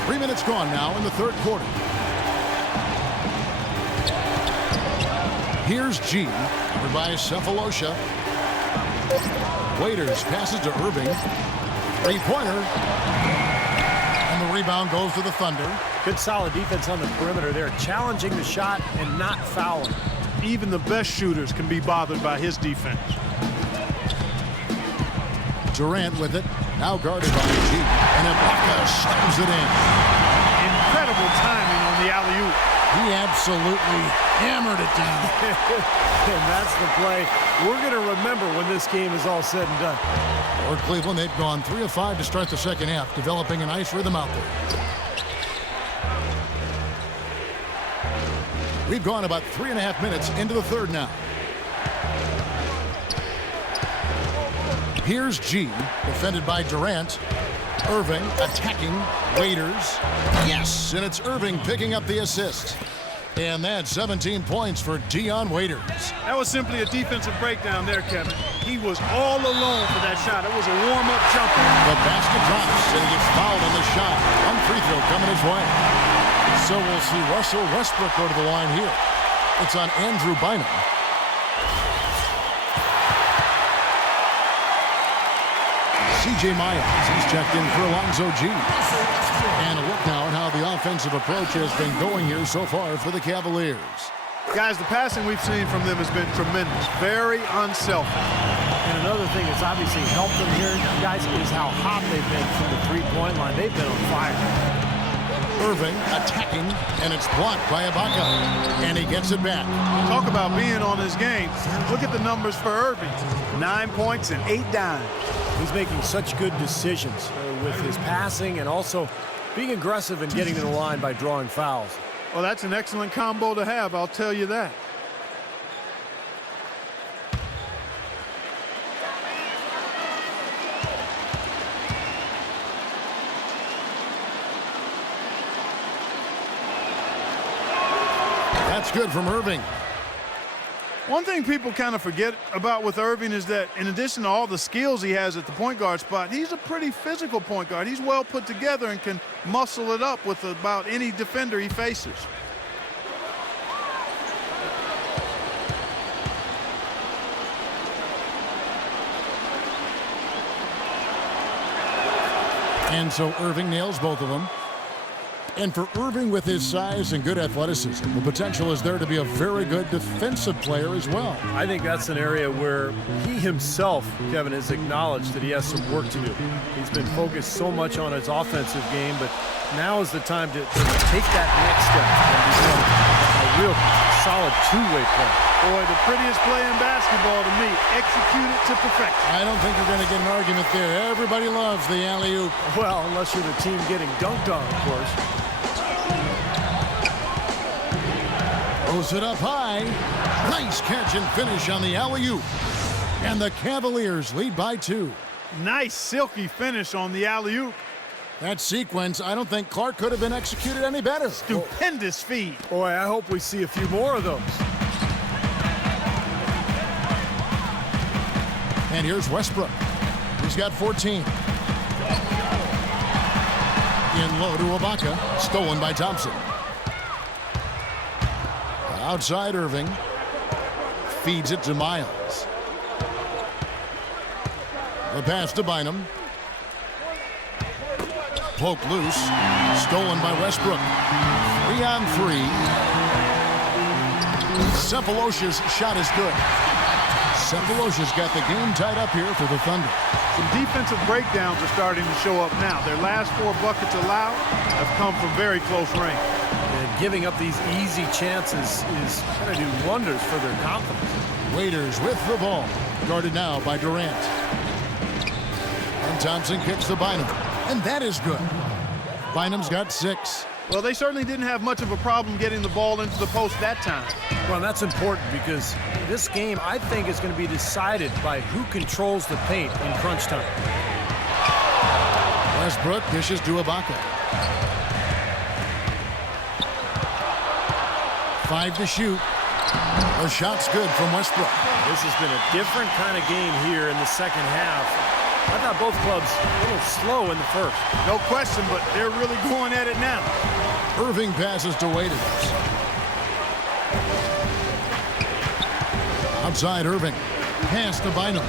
3 minutes gone now in the third quarter. Here's G. Covered by Cephalosha. Waiters passes to Irving. 3-pointer. And the rebound goes to the Thunder. Good solid defense on the perimeter there, challenging the shot and not fouling. Even the best shooters can be bothered by his defense. Durant with it, now guarded by G. And Ibaka slams it in. Incredible timing on the alley-oop. He absolutely hammered it down. And that's the play we're going to remember when this game is all said and done. For Cleveland, they've gone 3 of 5 to start the second half, developing a nice rhythm out there. We've gone about 3.5 minutes into the third now. Here's G, defended by Durant. Irving attacking. Waiters. Yes, and it's Irving picking up the assist. And that's 17 points for Dion Waiters. That was simply a defensive breakdown there, Kevin. He was all alone for that shot. It was a warm-up jumper. The basket drops, and he gets fouled on the shot. One free throw coming his way. So we'll see Russell Westbrook go to the line here. It's on Andrew Bynum. C.J. Miles, he's checked in for Alonzo G. And a look now at how the offensive approach has been going here so far for the Cavaliers. Guys, the passing we've seen from them has been tremendous. Very unselfish. And another thing that's obviously helped them here, guys, is how hot they've been from the three-point line. They've been on fire. Irving attacking, and it's blocked by Ibaka. And he gets it back. Talk about being on his game. Look at the numbers for Irving. 9 points and 8 dimes. He's making such good decisions with his passing and also being aggressive and getting to the line by drawing fouls. Well, that's an excellent combo to have, I'll tell you that. That's good from Irving. One thing people kind of forget about with Irving is that in addition to all the skills he has at the point guard spot, he's a pretty physical point guard. He's well put together and can muscle it up with about any defender he faces. And so Irving nails both of them. And for Irving, with his size and good athleticism, the potential is there to be a very good defensive player as well. I think that's an area where he himself, Kevin, has acknowledged that he has some work to do. He's been focused so much on his offensive game, but now is the time to take that next step and become a real solid two-way player. Boy, the prettiest play in basketball to me. Execute it to perfection. I don't think you're going to get an argument there. Everybody loves the alley-oop. Well, unless you're the team getting dunked on, of course. Throws it up high. Nice catch and finish on the alley-oop. And the Cavaliers lead by 2. Nice silky finish on the alley-oop. That sequence, I don't think Clark could have been executed any better. Stupendous feed. Boy, I hope we see a few more of those. And here's Westbrook. He's got 14. In low to Ibaka. Stolen by Thompson. Outside Irving. Feeds it to Miles. The pass to Bynum. Poke loose. Stolen by Westbrook. 3 on 3. Cephalosha's shot is good. Cephalosha's got the game tied up here for the Thunder. Some defensive breakdowns are starting to show up now. Their last 4 buckets allowed have come from very close range. And giving up these easy chances is going to do wonders for their confidence. Waiters with the ball. Guarded now by Durant. And Thompson kicks to Bynum. And that is good. Bynum's got 6. Well, they certainly didn't have much of a problem getting the ball into the post that time. Well, that's important because this game, I think, is going to be decided by who controls the paint in crunch time. Westbrook dishes to Ibaka. 5 to shoot. The shot's good from Westbrook. This has been a different kind of game here in the second half. I thought both clubs a little slow in the first. No question, but they're really going at it now. Irving passes to Waiters. Outside Irving. Pass to Bynum.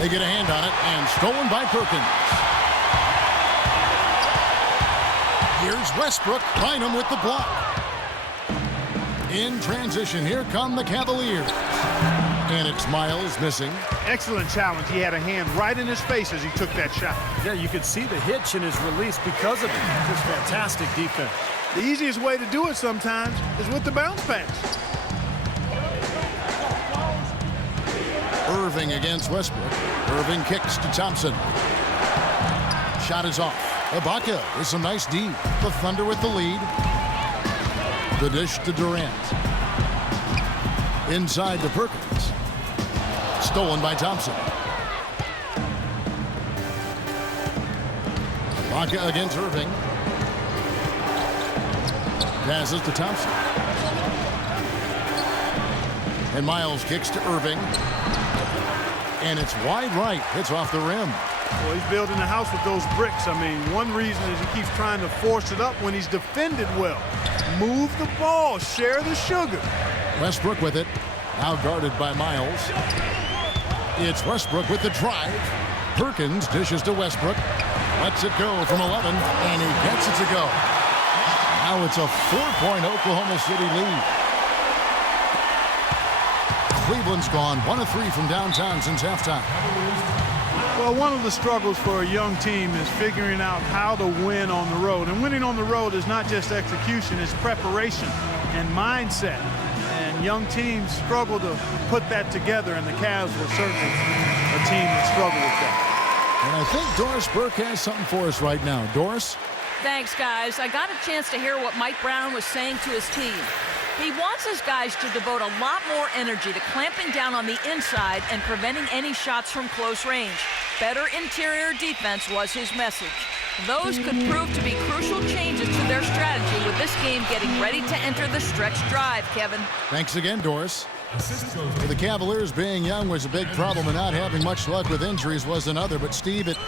They get a hand on it and stolen by Perkins. Here's Westbrook. Bynum with the block. In transition, here come the Cavaliers. And it's Miles missing. Excellent challenge. He had a hand right in his face as he took that shot. Yeah, you could see the hitch in his release because of it. Just fantastic defense. The easiest way to do it sometimes is with the bounce pass. Irving against Westbrook. Irving kicks to Thompson. Shot is off. Ibaka with some nice D. The Thunder with the lead. The dish to Durant. Inside to Perkins. Stolen by Thompson. Ibaka against Irving. Passes to Thompson. And Miles kicks to Irving. And it's wide right. Hits off the rim. Well, he's building a house with those bricks. I mean, one reason is he keeps trying to force it up when he's defended well. Move the ball. Share the sugar. Westbrook with it. Now guarded by Miles. It's Westbrook with the drive. Perkins dishes to Westbrook. Lets it go from 11, and he gets it to go. Now it's a 4-point Oklahoma City lead. Cleveland's gone 1 of 3 from downtown since halftime. Well, one of the struggles for a young team is figuring out how to win on the road. And winning on the road is not just execution, it's preparation and mindset. And young teams struggle to put that together, and the Cavs were certainly a team that struggled with that. And I think Doris Burke has something for us right now. Doris? Thanks, guys. I got a chance to hear what Mike Brown was saying to his team. He wants his guys to devote a lot more energy to clamping down on the inside and preventing any shots from close range. Better interior defense was his message. Those could prove to be crucial changes to their strategy with this game getting ready to enter the stretch drive, Kevin. Thanks again, Doris. For the Cavaliers, being young was a big problem, and not having much luck with injuries was another. But, Steve, it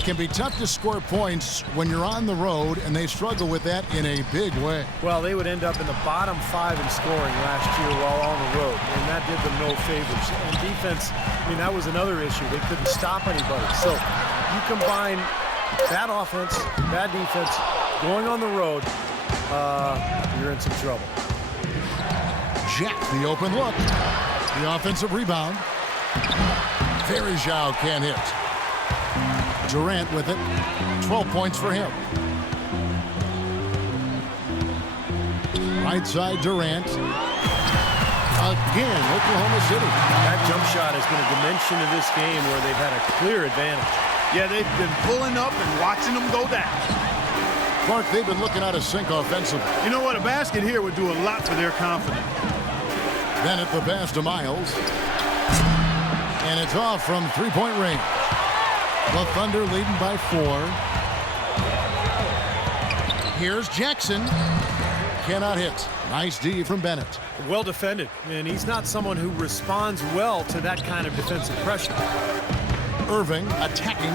can be tough to score points when you're on the road, and they struggle with that in a big way. Well, they would end up in the bottom 5 in scoring last year while on the road, and that did them no favors. And defense, I mean, that was another issue. They couldn't stop anybody. So you combine bad offense, bad defense, going on the road, you're in some trouble. Jack, the open look. The offensive rebound. Zhao can't hit. Durant with it. 12 points for him. Right side, Durant. Again, Oklahoma City. That jump shot has been a dimension of this game where they've had a clear advantage. Yeah, they've been pulling up and watching them go down. Clark, they've been looking out of sync offensively. You know what? A basket here would do a lot for their confidence. Then at the pass to Miles. And it's off from three-point range. The Thunder leading by 4. Here's Jackson. Cannot hit. Nice D from Bennett. Well defended, and he's not someone who responds well to that kind of defensive pressure. Irving attacking.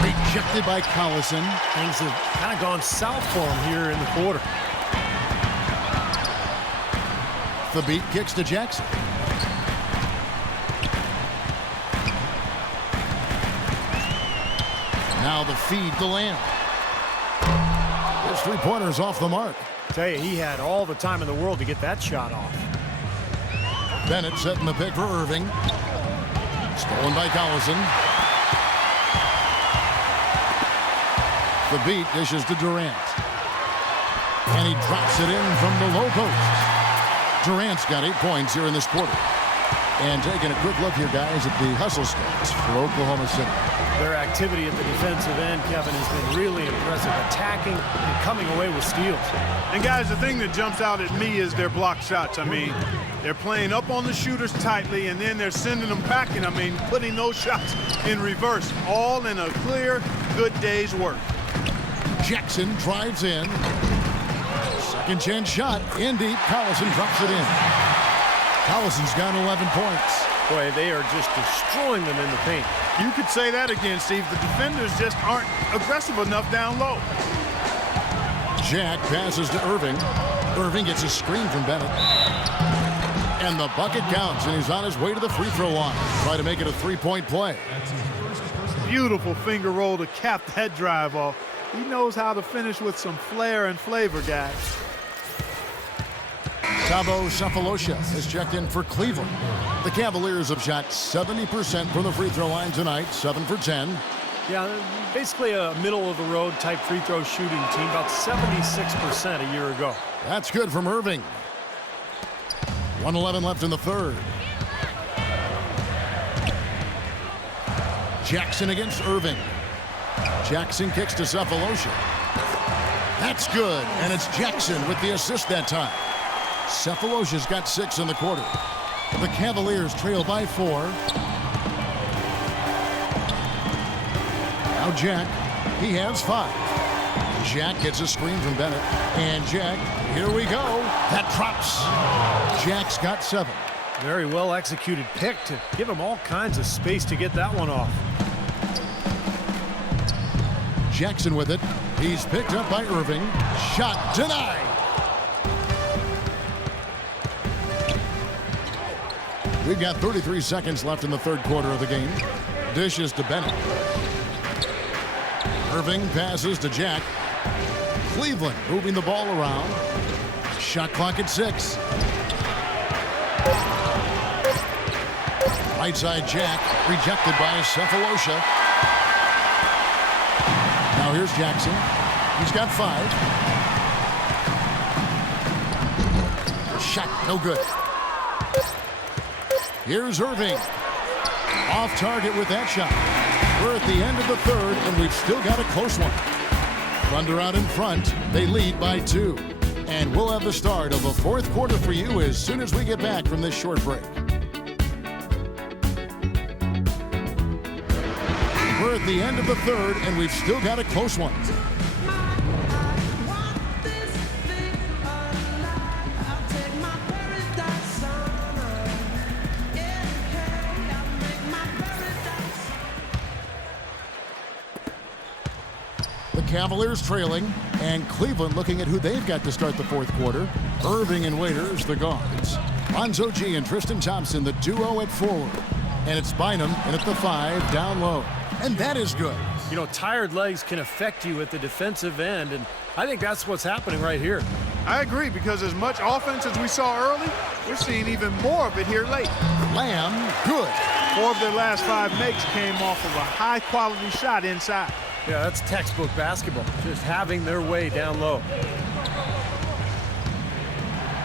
Rejected by Collison. Things have kind of gone south for him here in the quarter. The beat kicks to Jackson. Now the feed to Lamb. His three-pointers off the mark. Tell you, he had all the time in the world to get that shot off. Bennett setting the pick for Irving. Stolen by Collison. The beat dishes to Durant. And he drops it in from the low post. Durant's got 8 points here in this quarter. And taking a quick look here, guys, at the hustle stats for Oklahoma City. Their activity at the defensive end, Kevin, has been really impressive. Attacking and coming away with steals. And, guys, the thing that jumps out at me is their block shots. I mean, they're playing up on the shooters tightly, and then they're sending them packing. I mean, putting those shots in reverse, all in a clear, good day's work. Jackson drives in. Second chance shot in deep. Collison drops it in. Collison's got 11 points. Boy, they are just destroying them in the paint. You could say that again, Steve. The defenders just aren't aggressive enough down low. Jack passes to Irving. Irving gets a screen from Bennett. And the bucket counts, and he's on his way to the free throw line. Try to make it a three-point play. Beautiful finger roll to cap that drive off. He knows how to finish with some flair and flavor, guys. Thabo Sefolosha has checked in for Cleveland. The Cavaliers have shot 70% from the free throw line tonight, 7 for 10. Yeah, basically a middle-of-the-road type free throw shooting team, about 76% a year ago. That's good from Irving. 1:11 left in the third. Jackson against Irving. Jackson kicks to Sefolosha. That's good, and it's Jackson with the assist that time. Sefolosha's got 6 in the quarter. The Cavaliers trail by 4. Now Jack, he has 5. Jack gets a screen from Bennett. And Jack, here we go. That drops. Jack's got 7. Very well executed pick to give him all kinds of space to get that one off. Jackson with it. He's picked up by Irving. Shot denied. We've got 33 seconds left in the third quarter of the game. Dishes to Bennett. Irving passes to Jack. Cleveland moving the ball around. Shot clock at 6. Right side Jack, rejected by Sefolosha. Now here's Jackson. He's got 5. Shot no good. Here's Irving. Off target with that shot. We're at the end of the third, and we've still got a close one. Thunder out in front. They lead by 2. And we'll have the start of the fourth quarter for you as soon as we get back from this short break. We're at the end of the third, and we've still got a close one. Cavaliers trailing, and Cleveland looking at who they've got to start the fourth quarter. Irving and Waiters, the guards. Lonzo G and Tristan Thompson, the duo at forward. And it's Bynum in at the 5, down low. And that is good. You know, tired legs can affect you at the defensive end, and I think that's what's happening right here. I agree, because as much offense as we saw early, we're seeing even more of it here late. Lamb, good. 4 of their last 5 makes came off of a high-quality shot inside. Yeah, that's textbook basketball, just having their way down low.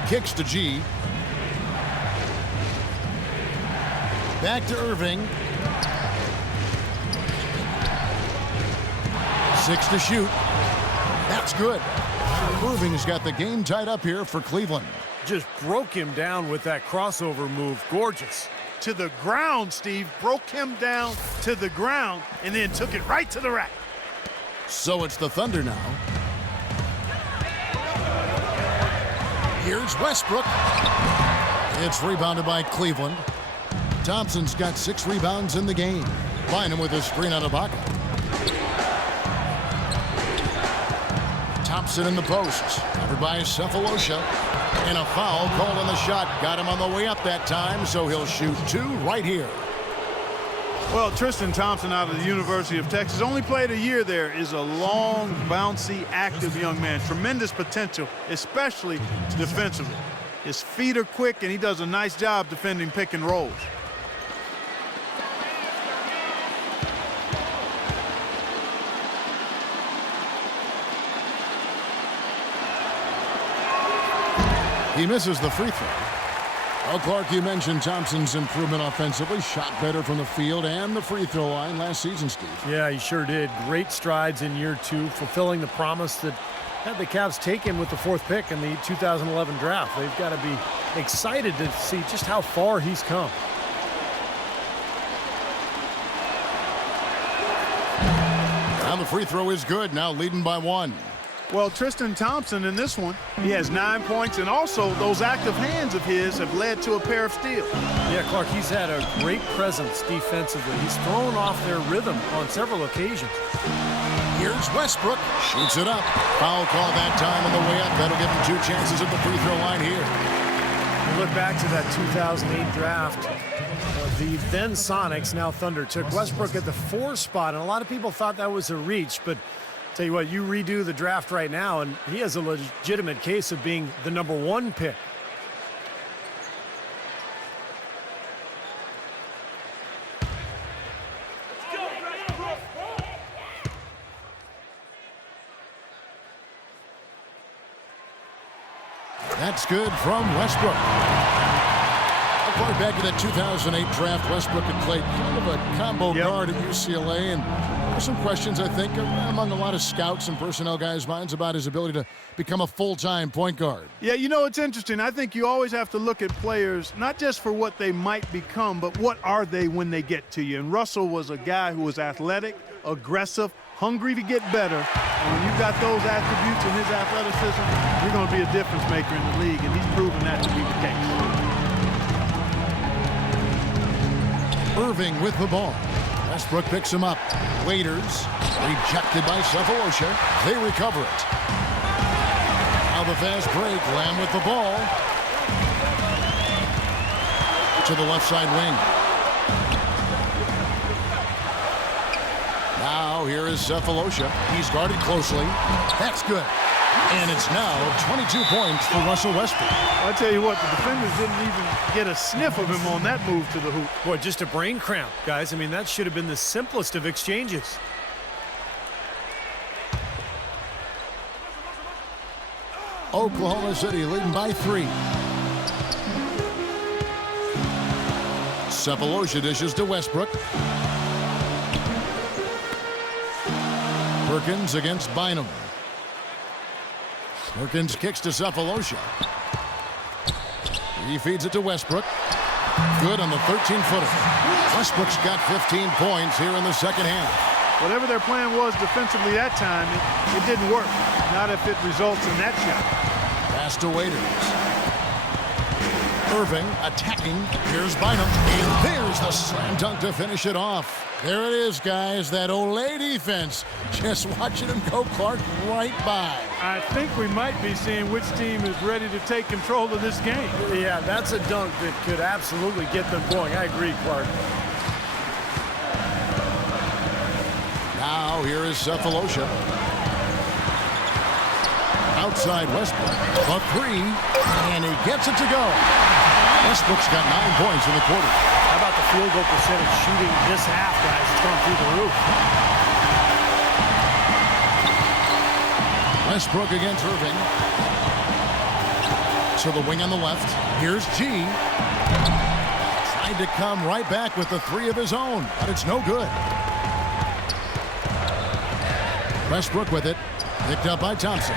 Kicks to G. Back to Irving. 6 to shoot. That's good. Irving's got the game tied up here for Cleveland. Just broke him down with that crossover move. Gorgeous. To the ground, Steve. Broke him down to the ground and then took it right to the rack. So it's the Thunder now. Here's Westbrook. It's rebounded by Cleveland. Thompson's got 6 rebounds in the game. Bynum with a screen on Ibaka. Thompson in the post. Covered by Sefolosha. And a foul called on the shot. Got him on the way up that time, so he'll shoot 2 right here. Well, Tristan Thompson out of the University of Texas, only played a year there, is a long, bouncy, active young man. Tremendous potential, especially defensively. His feet are quick, and he does a nice job defending pick and rolls. He misses the free throw. Well, Clark, you mentioned Thompson's improvement offensively. Shot better from the field and the free throw line last season, Steve. Yeah, he sure did. Great strides in year 2, fulfilling the promise that had the Cavs taken with the 4th pick in the 2011 draft. They've got to be excited to see just how far he's come. Now the free throw is good, now leading by 1. Well, Tristan Thompson in this one, he has 9 points, and also those active hands of his have led to a pair of steals. Yeah, Clark, he's had a great presence defensively. He's thrown off their rhythm on several occasions. Here's Westbrook. Shoots it up. Foul call that time on the way up. That'll give him 2 chances at the free throw line here. Look back to that 2008 draft. The then Sonics, now Thunder, took Westbrook at the 4 spot, and a lot of people thought that was a reach, but tell you what, you redo the draft right now, and he has a legitimate case of being the #1 pick. That's good from Westbrook. Going back to that 2008 draft, Westbrook had played kind of a combo guard at UCLA, and there's some questions, I think, among a lot of scouts and personnel guys' minds about his ability to become a full-time point guard. Yeah, you know, it's interesting. I think you always have to look at players, not just for what they might become, but what are they when they get to you. And Russell was a guy who was athletic, aggressive, hungry to get better. And when you've got those attributes in his athleticism, you're going to be a difference maker in the league, and he's proven that to be the case. Irving with the ball. Westbrook picks him up. Waiters rejected by Cephalosha. They recover it. Now the fast break. Lamb with the ball. To the left side wing. Now here is Cephalosha. He's guarded closely. That's good. And it's now 22 points for Russell Westbrook. I'll tell you what, the defenders didn't even get a sniff of him on that move to the hoop. Boy, just a brain cramp, guys. I mean, that should have been the simplest of exchanges. Oklahoma City leading by 3. Cephalosha dishes to Westbrook. Perkins against Bynum. Perkins kicks to Cephalosha. He feeds it to Westbrook. Good on the 13-footer. Westbrook's got 15 points here in the second half. Whatever their plan was defensively that time, it didn't work. Not if it results in that shot. Pass to Waiters. Irving attacking. Here's Bynum. And there's the slam dunk to finish it off. There it is, guys. That Olay defense. Just watching him go, Clark, right by. I think we might be seeing which team is ready to take control of this game. Yeah, that's a dunk that could absolutely get them going. I agree, Clark. Now here is Cephalosha. Outside Westbrook. A 3, and he gets it to go. Westbrook's got 9 points in the quarter. How about the field goal percentage shooting this half, guys? It's gone through the roof. Westbrook against Irving. To the wing on the left. Here's G. Tried to come right back with the 3 of his own, but it's no good. Westbrook with it. Picked up by Thompson.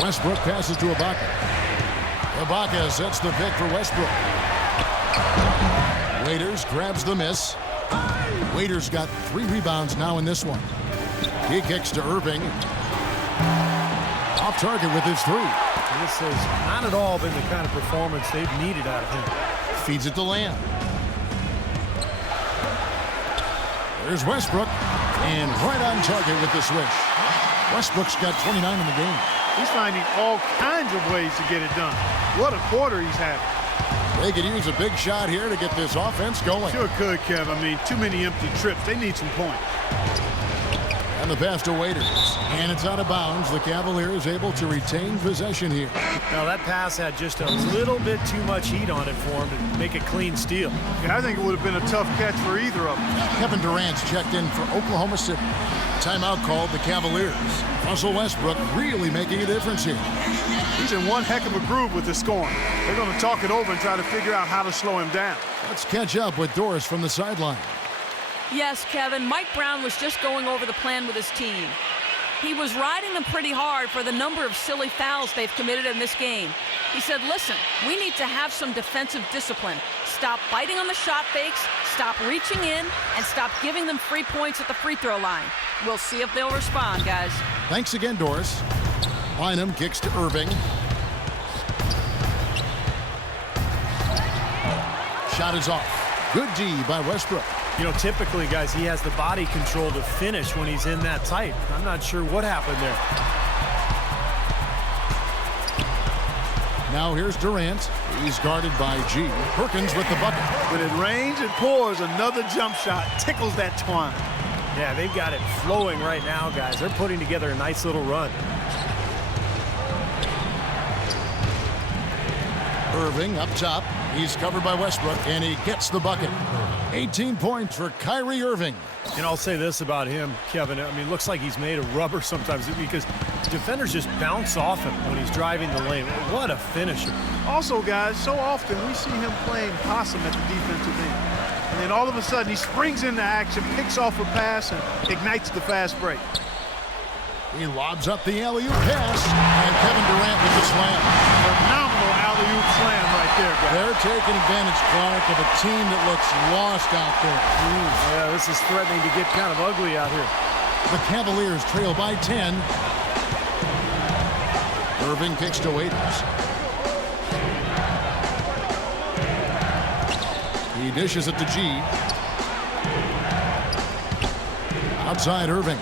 Westbrook passes to Ibaka. Ibaka sets the pick for Westbrook. Waiters grabs the miss. Waiters got 3 rebounds now in this one. He kicks to Irving. Off target with his 3. This has not at all been the kind of performance they've needed out of him. Feeds it to Lamb. There's Westbrook. And right on target with the switch. Westbrook's got 29 in the game. He's finding all kinds of ways to get it done. What a quarter he's having. They could use a big shot here to get this offense going. Sure could, Kev. I mean, too many empty trips. They need some points. And the pass to Waiters. And it's out of bounds. The Cavaliers able to retain possession here. Now, that pass had just a little bit too much heat on it for him to make a clean steal. Yeah, I think it would have been a tough catch for either of them. Kevin Durant's checked in for Oklahoma City. Timeout called the Cavaliers. Russell Westbrook really making a difference here. He's in one heck of a groove with the scoring. They're going to talk it over and try to figure out how to slow him down. Let's catch up with Doris from the sideline. Yes, Kevin, Mike Brown was just going over the plan with his team. He was riding them pretty hard for the number of silly fouls they've committed in this game. He said, listen, we need to have some defensive discipline. Stop biting on the shot fakes, stop reaching in, and stop giving them free points at the free throw line. We'll see if they'll respond, guys. Thanks again, Doris. Bynum kicks to Irving. Shot is off. Good D by Westbrook. You know, typically, guys, he has the body control to finish when he's in that tight. I'm not sure what happened there. Now here's Durant. He's guarded by G. Perkins with the bucket. When it rains, it pours. Another jump shot tickles that twine. Yeah, they've got it flowing right now, guys. They're putting together a nice little run. Irving up top. He's covered by Westbrook, and he gets the bucket. 18 points for Kyrie Irving. And I'll say this about him, Kevin. I mean, it looks like he's made of rubber sometimes because defenders just bounce off him when he's driving the lane. What a finisher. Also, guys, so often we see him playing possum at the defensive end. And then all of a sudden he springs into action, picks off a pass, and ignites the fast break. He lobs up the alley-oop pass, and Kevin Durant with the slam. Phenomenal alley-oop slam right there, guys. They're taking advantage, Clark, of a team that looks lost out there. Yeah, this is threatening to get kind of ugly out here. The Cavaliers trail by 10. Irving kicks to Waiters. He dishes it to G. Outside Irving.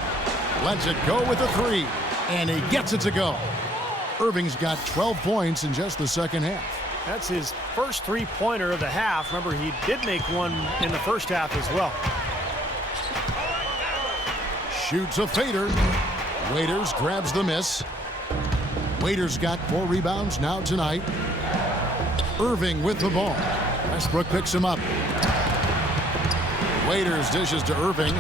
Lets it go with a three. And he gets it to go. Irving's got 12 points in just the second half. That's his first three-pointer of the half. Remember, he did make one in the first half as well. Shoots a fader. Waiters grabs the miss. Waiters got 4 rebounds now tonight. Irving with the ball. Westbrook picks him up. Waiters dishes to Irving.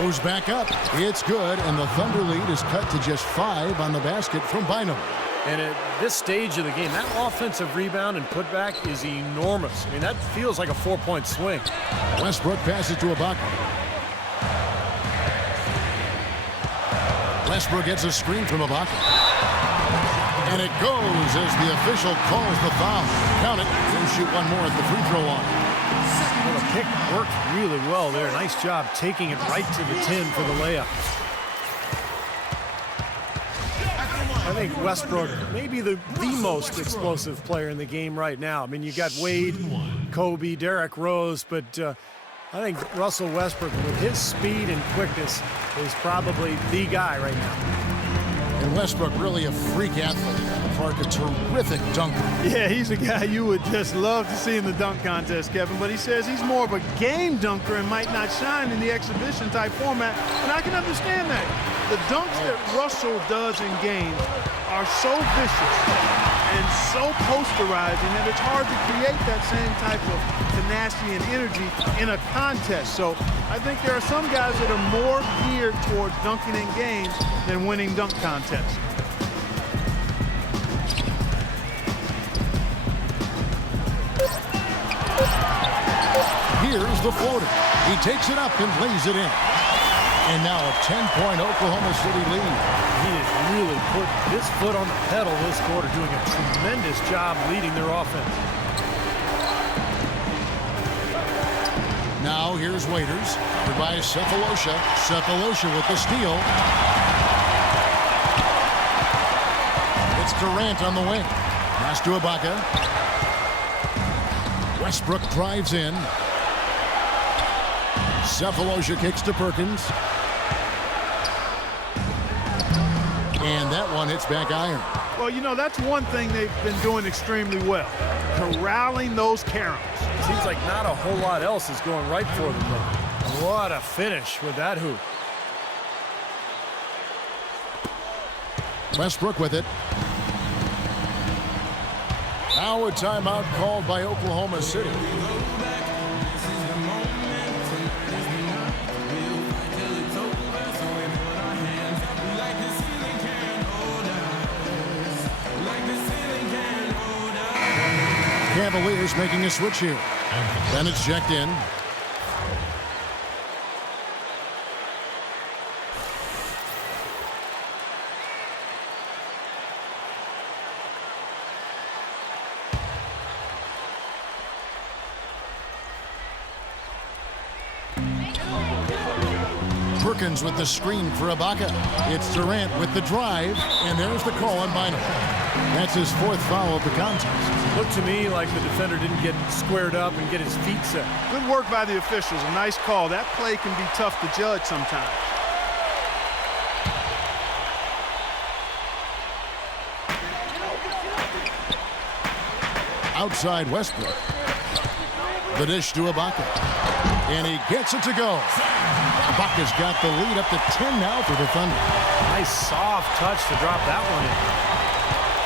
Goes back up. It's good, and the Thunder lead is cut to just 5 on the basket from Bynum. And at this stage of the game, that offensive rebound and putback is enormous. I mean, that feels like a 4-point swing. Westbrook passes to Ibaka. Westbrook gets a screen from Ibaka. And it goes as the official calls the foul. Count it. He'll shoot one more at the free throw line. Well, the pick worked really well there. Nice job taking it right to the 10 for the layup. I think Westbrook may be the most explosive player in the game right now. I mean, you got Wade, Kobe, Derrick Rose, but I think Russell Westbrook, with his speed and quickness, is probably the guy right now. And Westbrook, really a freak athlete. Clark, a terrific dunker. Yeah, he's a guy you would just love to see in the dunk contest, Kevin, but he says he's more of a game dunker and might not shine in the exhibition type format, and I can understand that. The dunks that Russell does in games are so vicious and so posterizing that it's hard to create that same type of tenacity and energy in a contest. So I think there are some guys that are more geared towards dunking in games than winning dunk contests. Here's the floater. He takes it up and lays it in. And now a 10-point Oklahoma City lead. He has really put his foot on the pedal this quarter, doing a tremendous job leading their offense. Now here's Waiters, covered by Cephalosha. Cephalosha with the steal. It's Durant on the wing. Pass to Ibaka. Westbrook drives in. Cephalosha kicks to Perkins. And that one hits back iron. Well, you know, that's one thing they've been doing extremely well. Corralling those caroms. Seems like not a whole lot else is going right for them, though. What a finish with that hoop. Westbrook with it. Now a timeout called by Oklahoma City. Cavaliers making a switch here. Then it's checked in. Perkins with the screen for Ibaka. It's Durant with the drive, and there's the call on Bynum. That's his 4th foul of the contest. Looked to me like the defender didn't get squared up and get his feet set. Good work by the officials. A nice call. That play can be tough to judge sometimes. outside Westbrook. The dish to Ibaka. And he gets it to go. Ibaka's got the lead up to 10 now for the Thunder. Nice soft touch to drop that one in.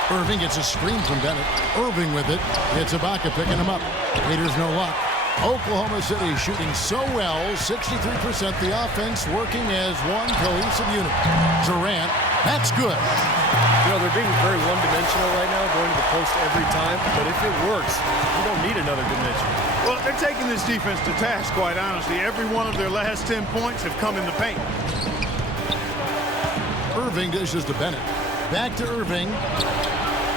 Irving gets a screen from Bennett. Irving with it. It's Ibaka picking him up. Raiders no luck. Oklahoma City shooting so well, 63%. The offense working as one cohesive unit. Durant, that's good. You know, they're being very one-dimensional right now, going to the post every time. But if it works, you don't need another dimension. Well, they're taking this defense to task, quite honestly. Every one of their last 10 points have come in the paint. Irving dishes to Bennett. Back to Irving.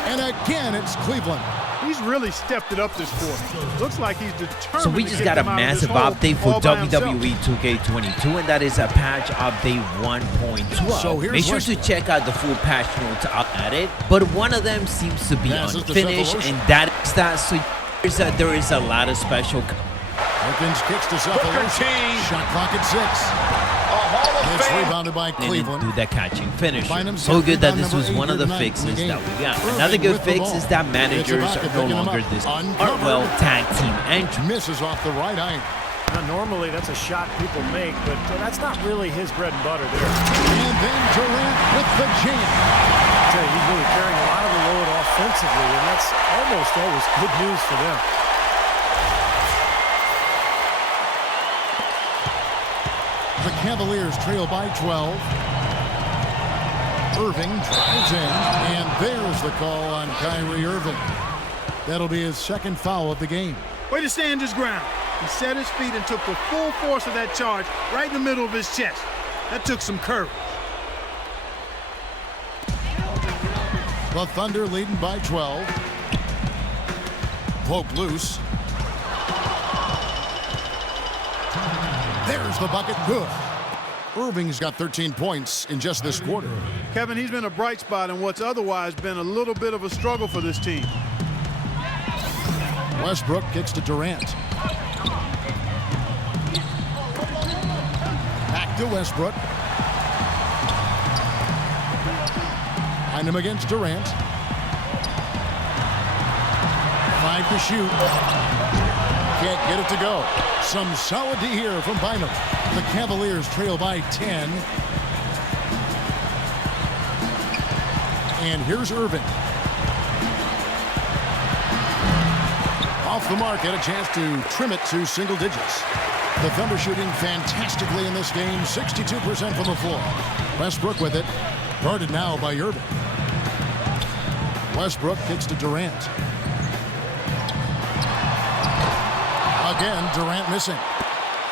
And again, it's Cleveland. He's really stepped it up this quarter. Looks like he's determined. So we just got a massive update for WWE 2K22, and that is a patch update 1.12. So make sure to check out the full patch notes at it, but one of them seems to be unfinished, and that is that. So there is a lot of special. Perkins kicks to Cephalosha. Shot clock at 6. It's rebounded by Cleveland. Do that catching finish. So good that this was one of the fixes that we got. Another good fix is that managers are no longer this well tag team entry. Misses off the right iron. Now, normally that's a shot people make, but that's not really his bread and butter there. And then Durant with the jam. I tell you, he's really carrying a lot of the load offensively, and that's almost always good news for them. The Cavaliers trail by 12. Irving drives in, and there's the call on Kyrie Irving. That'll be his second foul of the game. Way to stand his ground. He set his feet and took the full force of that charge right in the middle of his chest. That took some courage. The Thunder leading by 12. Poke loose. There's the bucket. Good. Irving's got 13 points in just this quarter. Kevin, he's been a bright spot in what's otherwise been a little bit of a struggle for this team. Westbrook kicks to Durant. Back to Westbrook. Find him against Durant. 5 to shoot. Can't get it to go. Some solid D here from Bynum. The Cavaliers trail by 10. And here's Irving. Off the mark, had a chance to trim it to single digits. The Thunder shooting fantastically in this game, 62% from the floor. Westbrook with it, guarded now by Irving. Westbrook kicks to Durant. Again, Durant missing.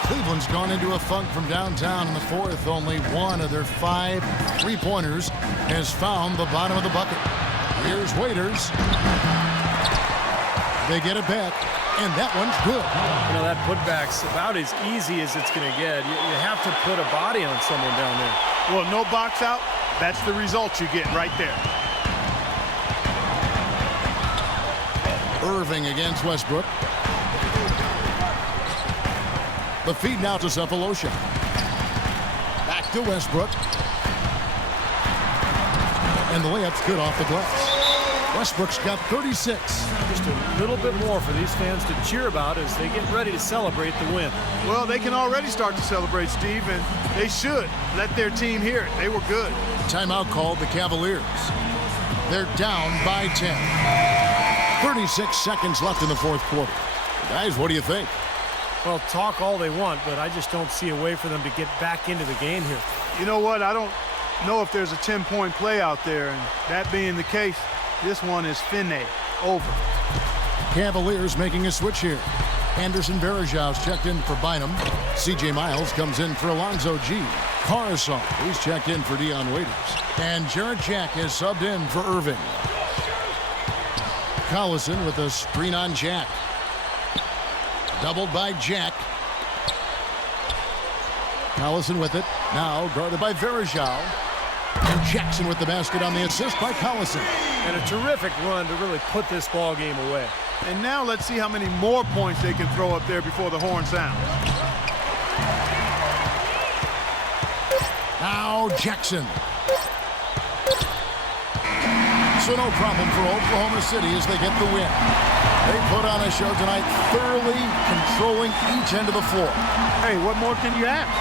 Cleveland's gone into a funk from downtown in the fourth. Only one of their 5 3-pointers has found the bottom of the bucket. Here's Waiters. They get it back, and that one's good. You know, that putback's about as easy as it's going to get. You have to put a body on someone down there. Well, no box out. That's the result you get right there. Irving against Westbrook. The feed now to Cephalosha. Back to Westbrook. And the layup's good off the glass. Westbrook's got 36. Just a little bit more for these fans to cheer about as they get ready to celebrate the win. Well, they can already start to celebrate, Steve, and they should let their team hear it. They were good. Timeout called the Cavaliers. They're down by 10. 36 seconds left in the fourth quarter. Guys, what do you think? Well, talk all they want, but I just don't see a way for them to get back into the game here. You know what? I don't know if there's a 10-point play out there, and that being the case, this one is finne, over. Cavaliers making a switch here. Anderson Varejau's checked in for Bynum. C.J. Miles comes in for Alonzo G. Caruso, he's checked in for Dion Waiters. And Jarrett Jack has subbed in for Irving. Collison with a screen on Jack. Doubled by Jack. Collison with it. Now guarded by Varejao. And Jackson with the basket on the assist by Collison. And a terrific run to really put this ball game away. And now let's see how many more points they can throw up there before the horn sounds. Now Jackson. So no problem for Oklahoma City as they get the win. They put on a show tonight, thoroughly controlling each end of the floor. Hey, what more can you ask?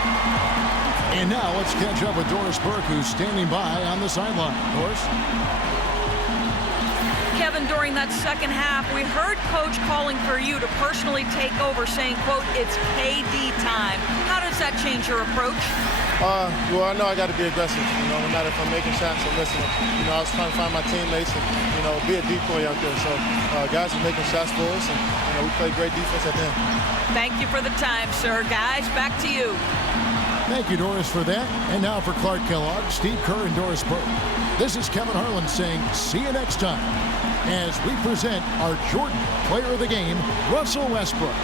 And now let's catch up with Doris Burke, who's standing by on the sideline. Doris? Kevin, during that second half, we heard Coach calling for you to personally take over, saying, quote, it's KD time. How does that change your approach? Well, I know I got to be aggressive. No matter if I'm making shots or missing them. I was trying to find my teammates and, be a decoy out there. So guys are making shots for us, and, we play great defense at the end. Thank you for the time, sir. Guys, back to you. Thank you, Doris, for that. And now for Clark Kellogg, Steve Kerr, and Doris Burke. This is Kevin Harlan saying, see you next time, as we present our Jordan Player of the Game, Russell Westbrook.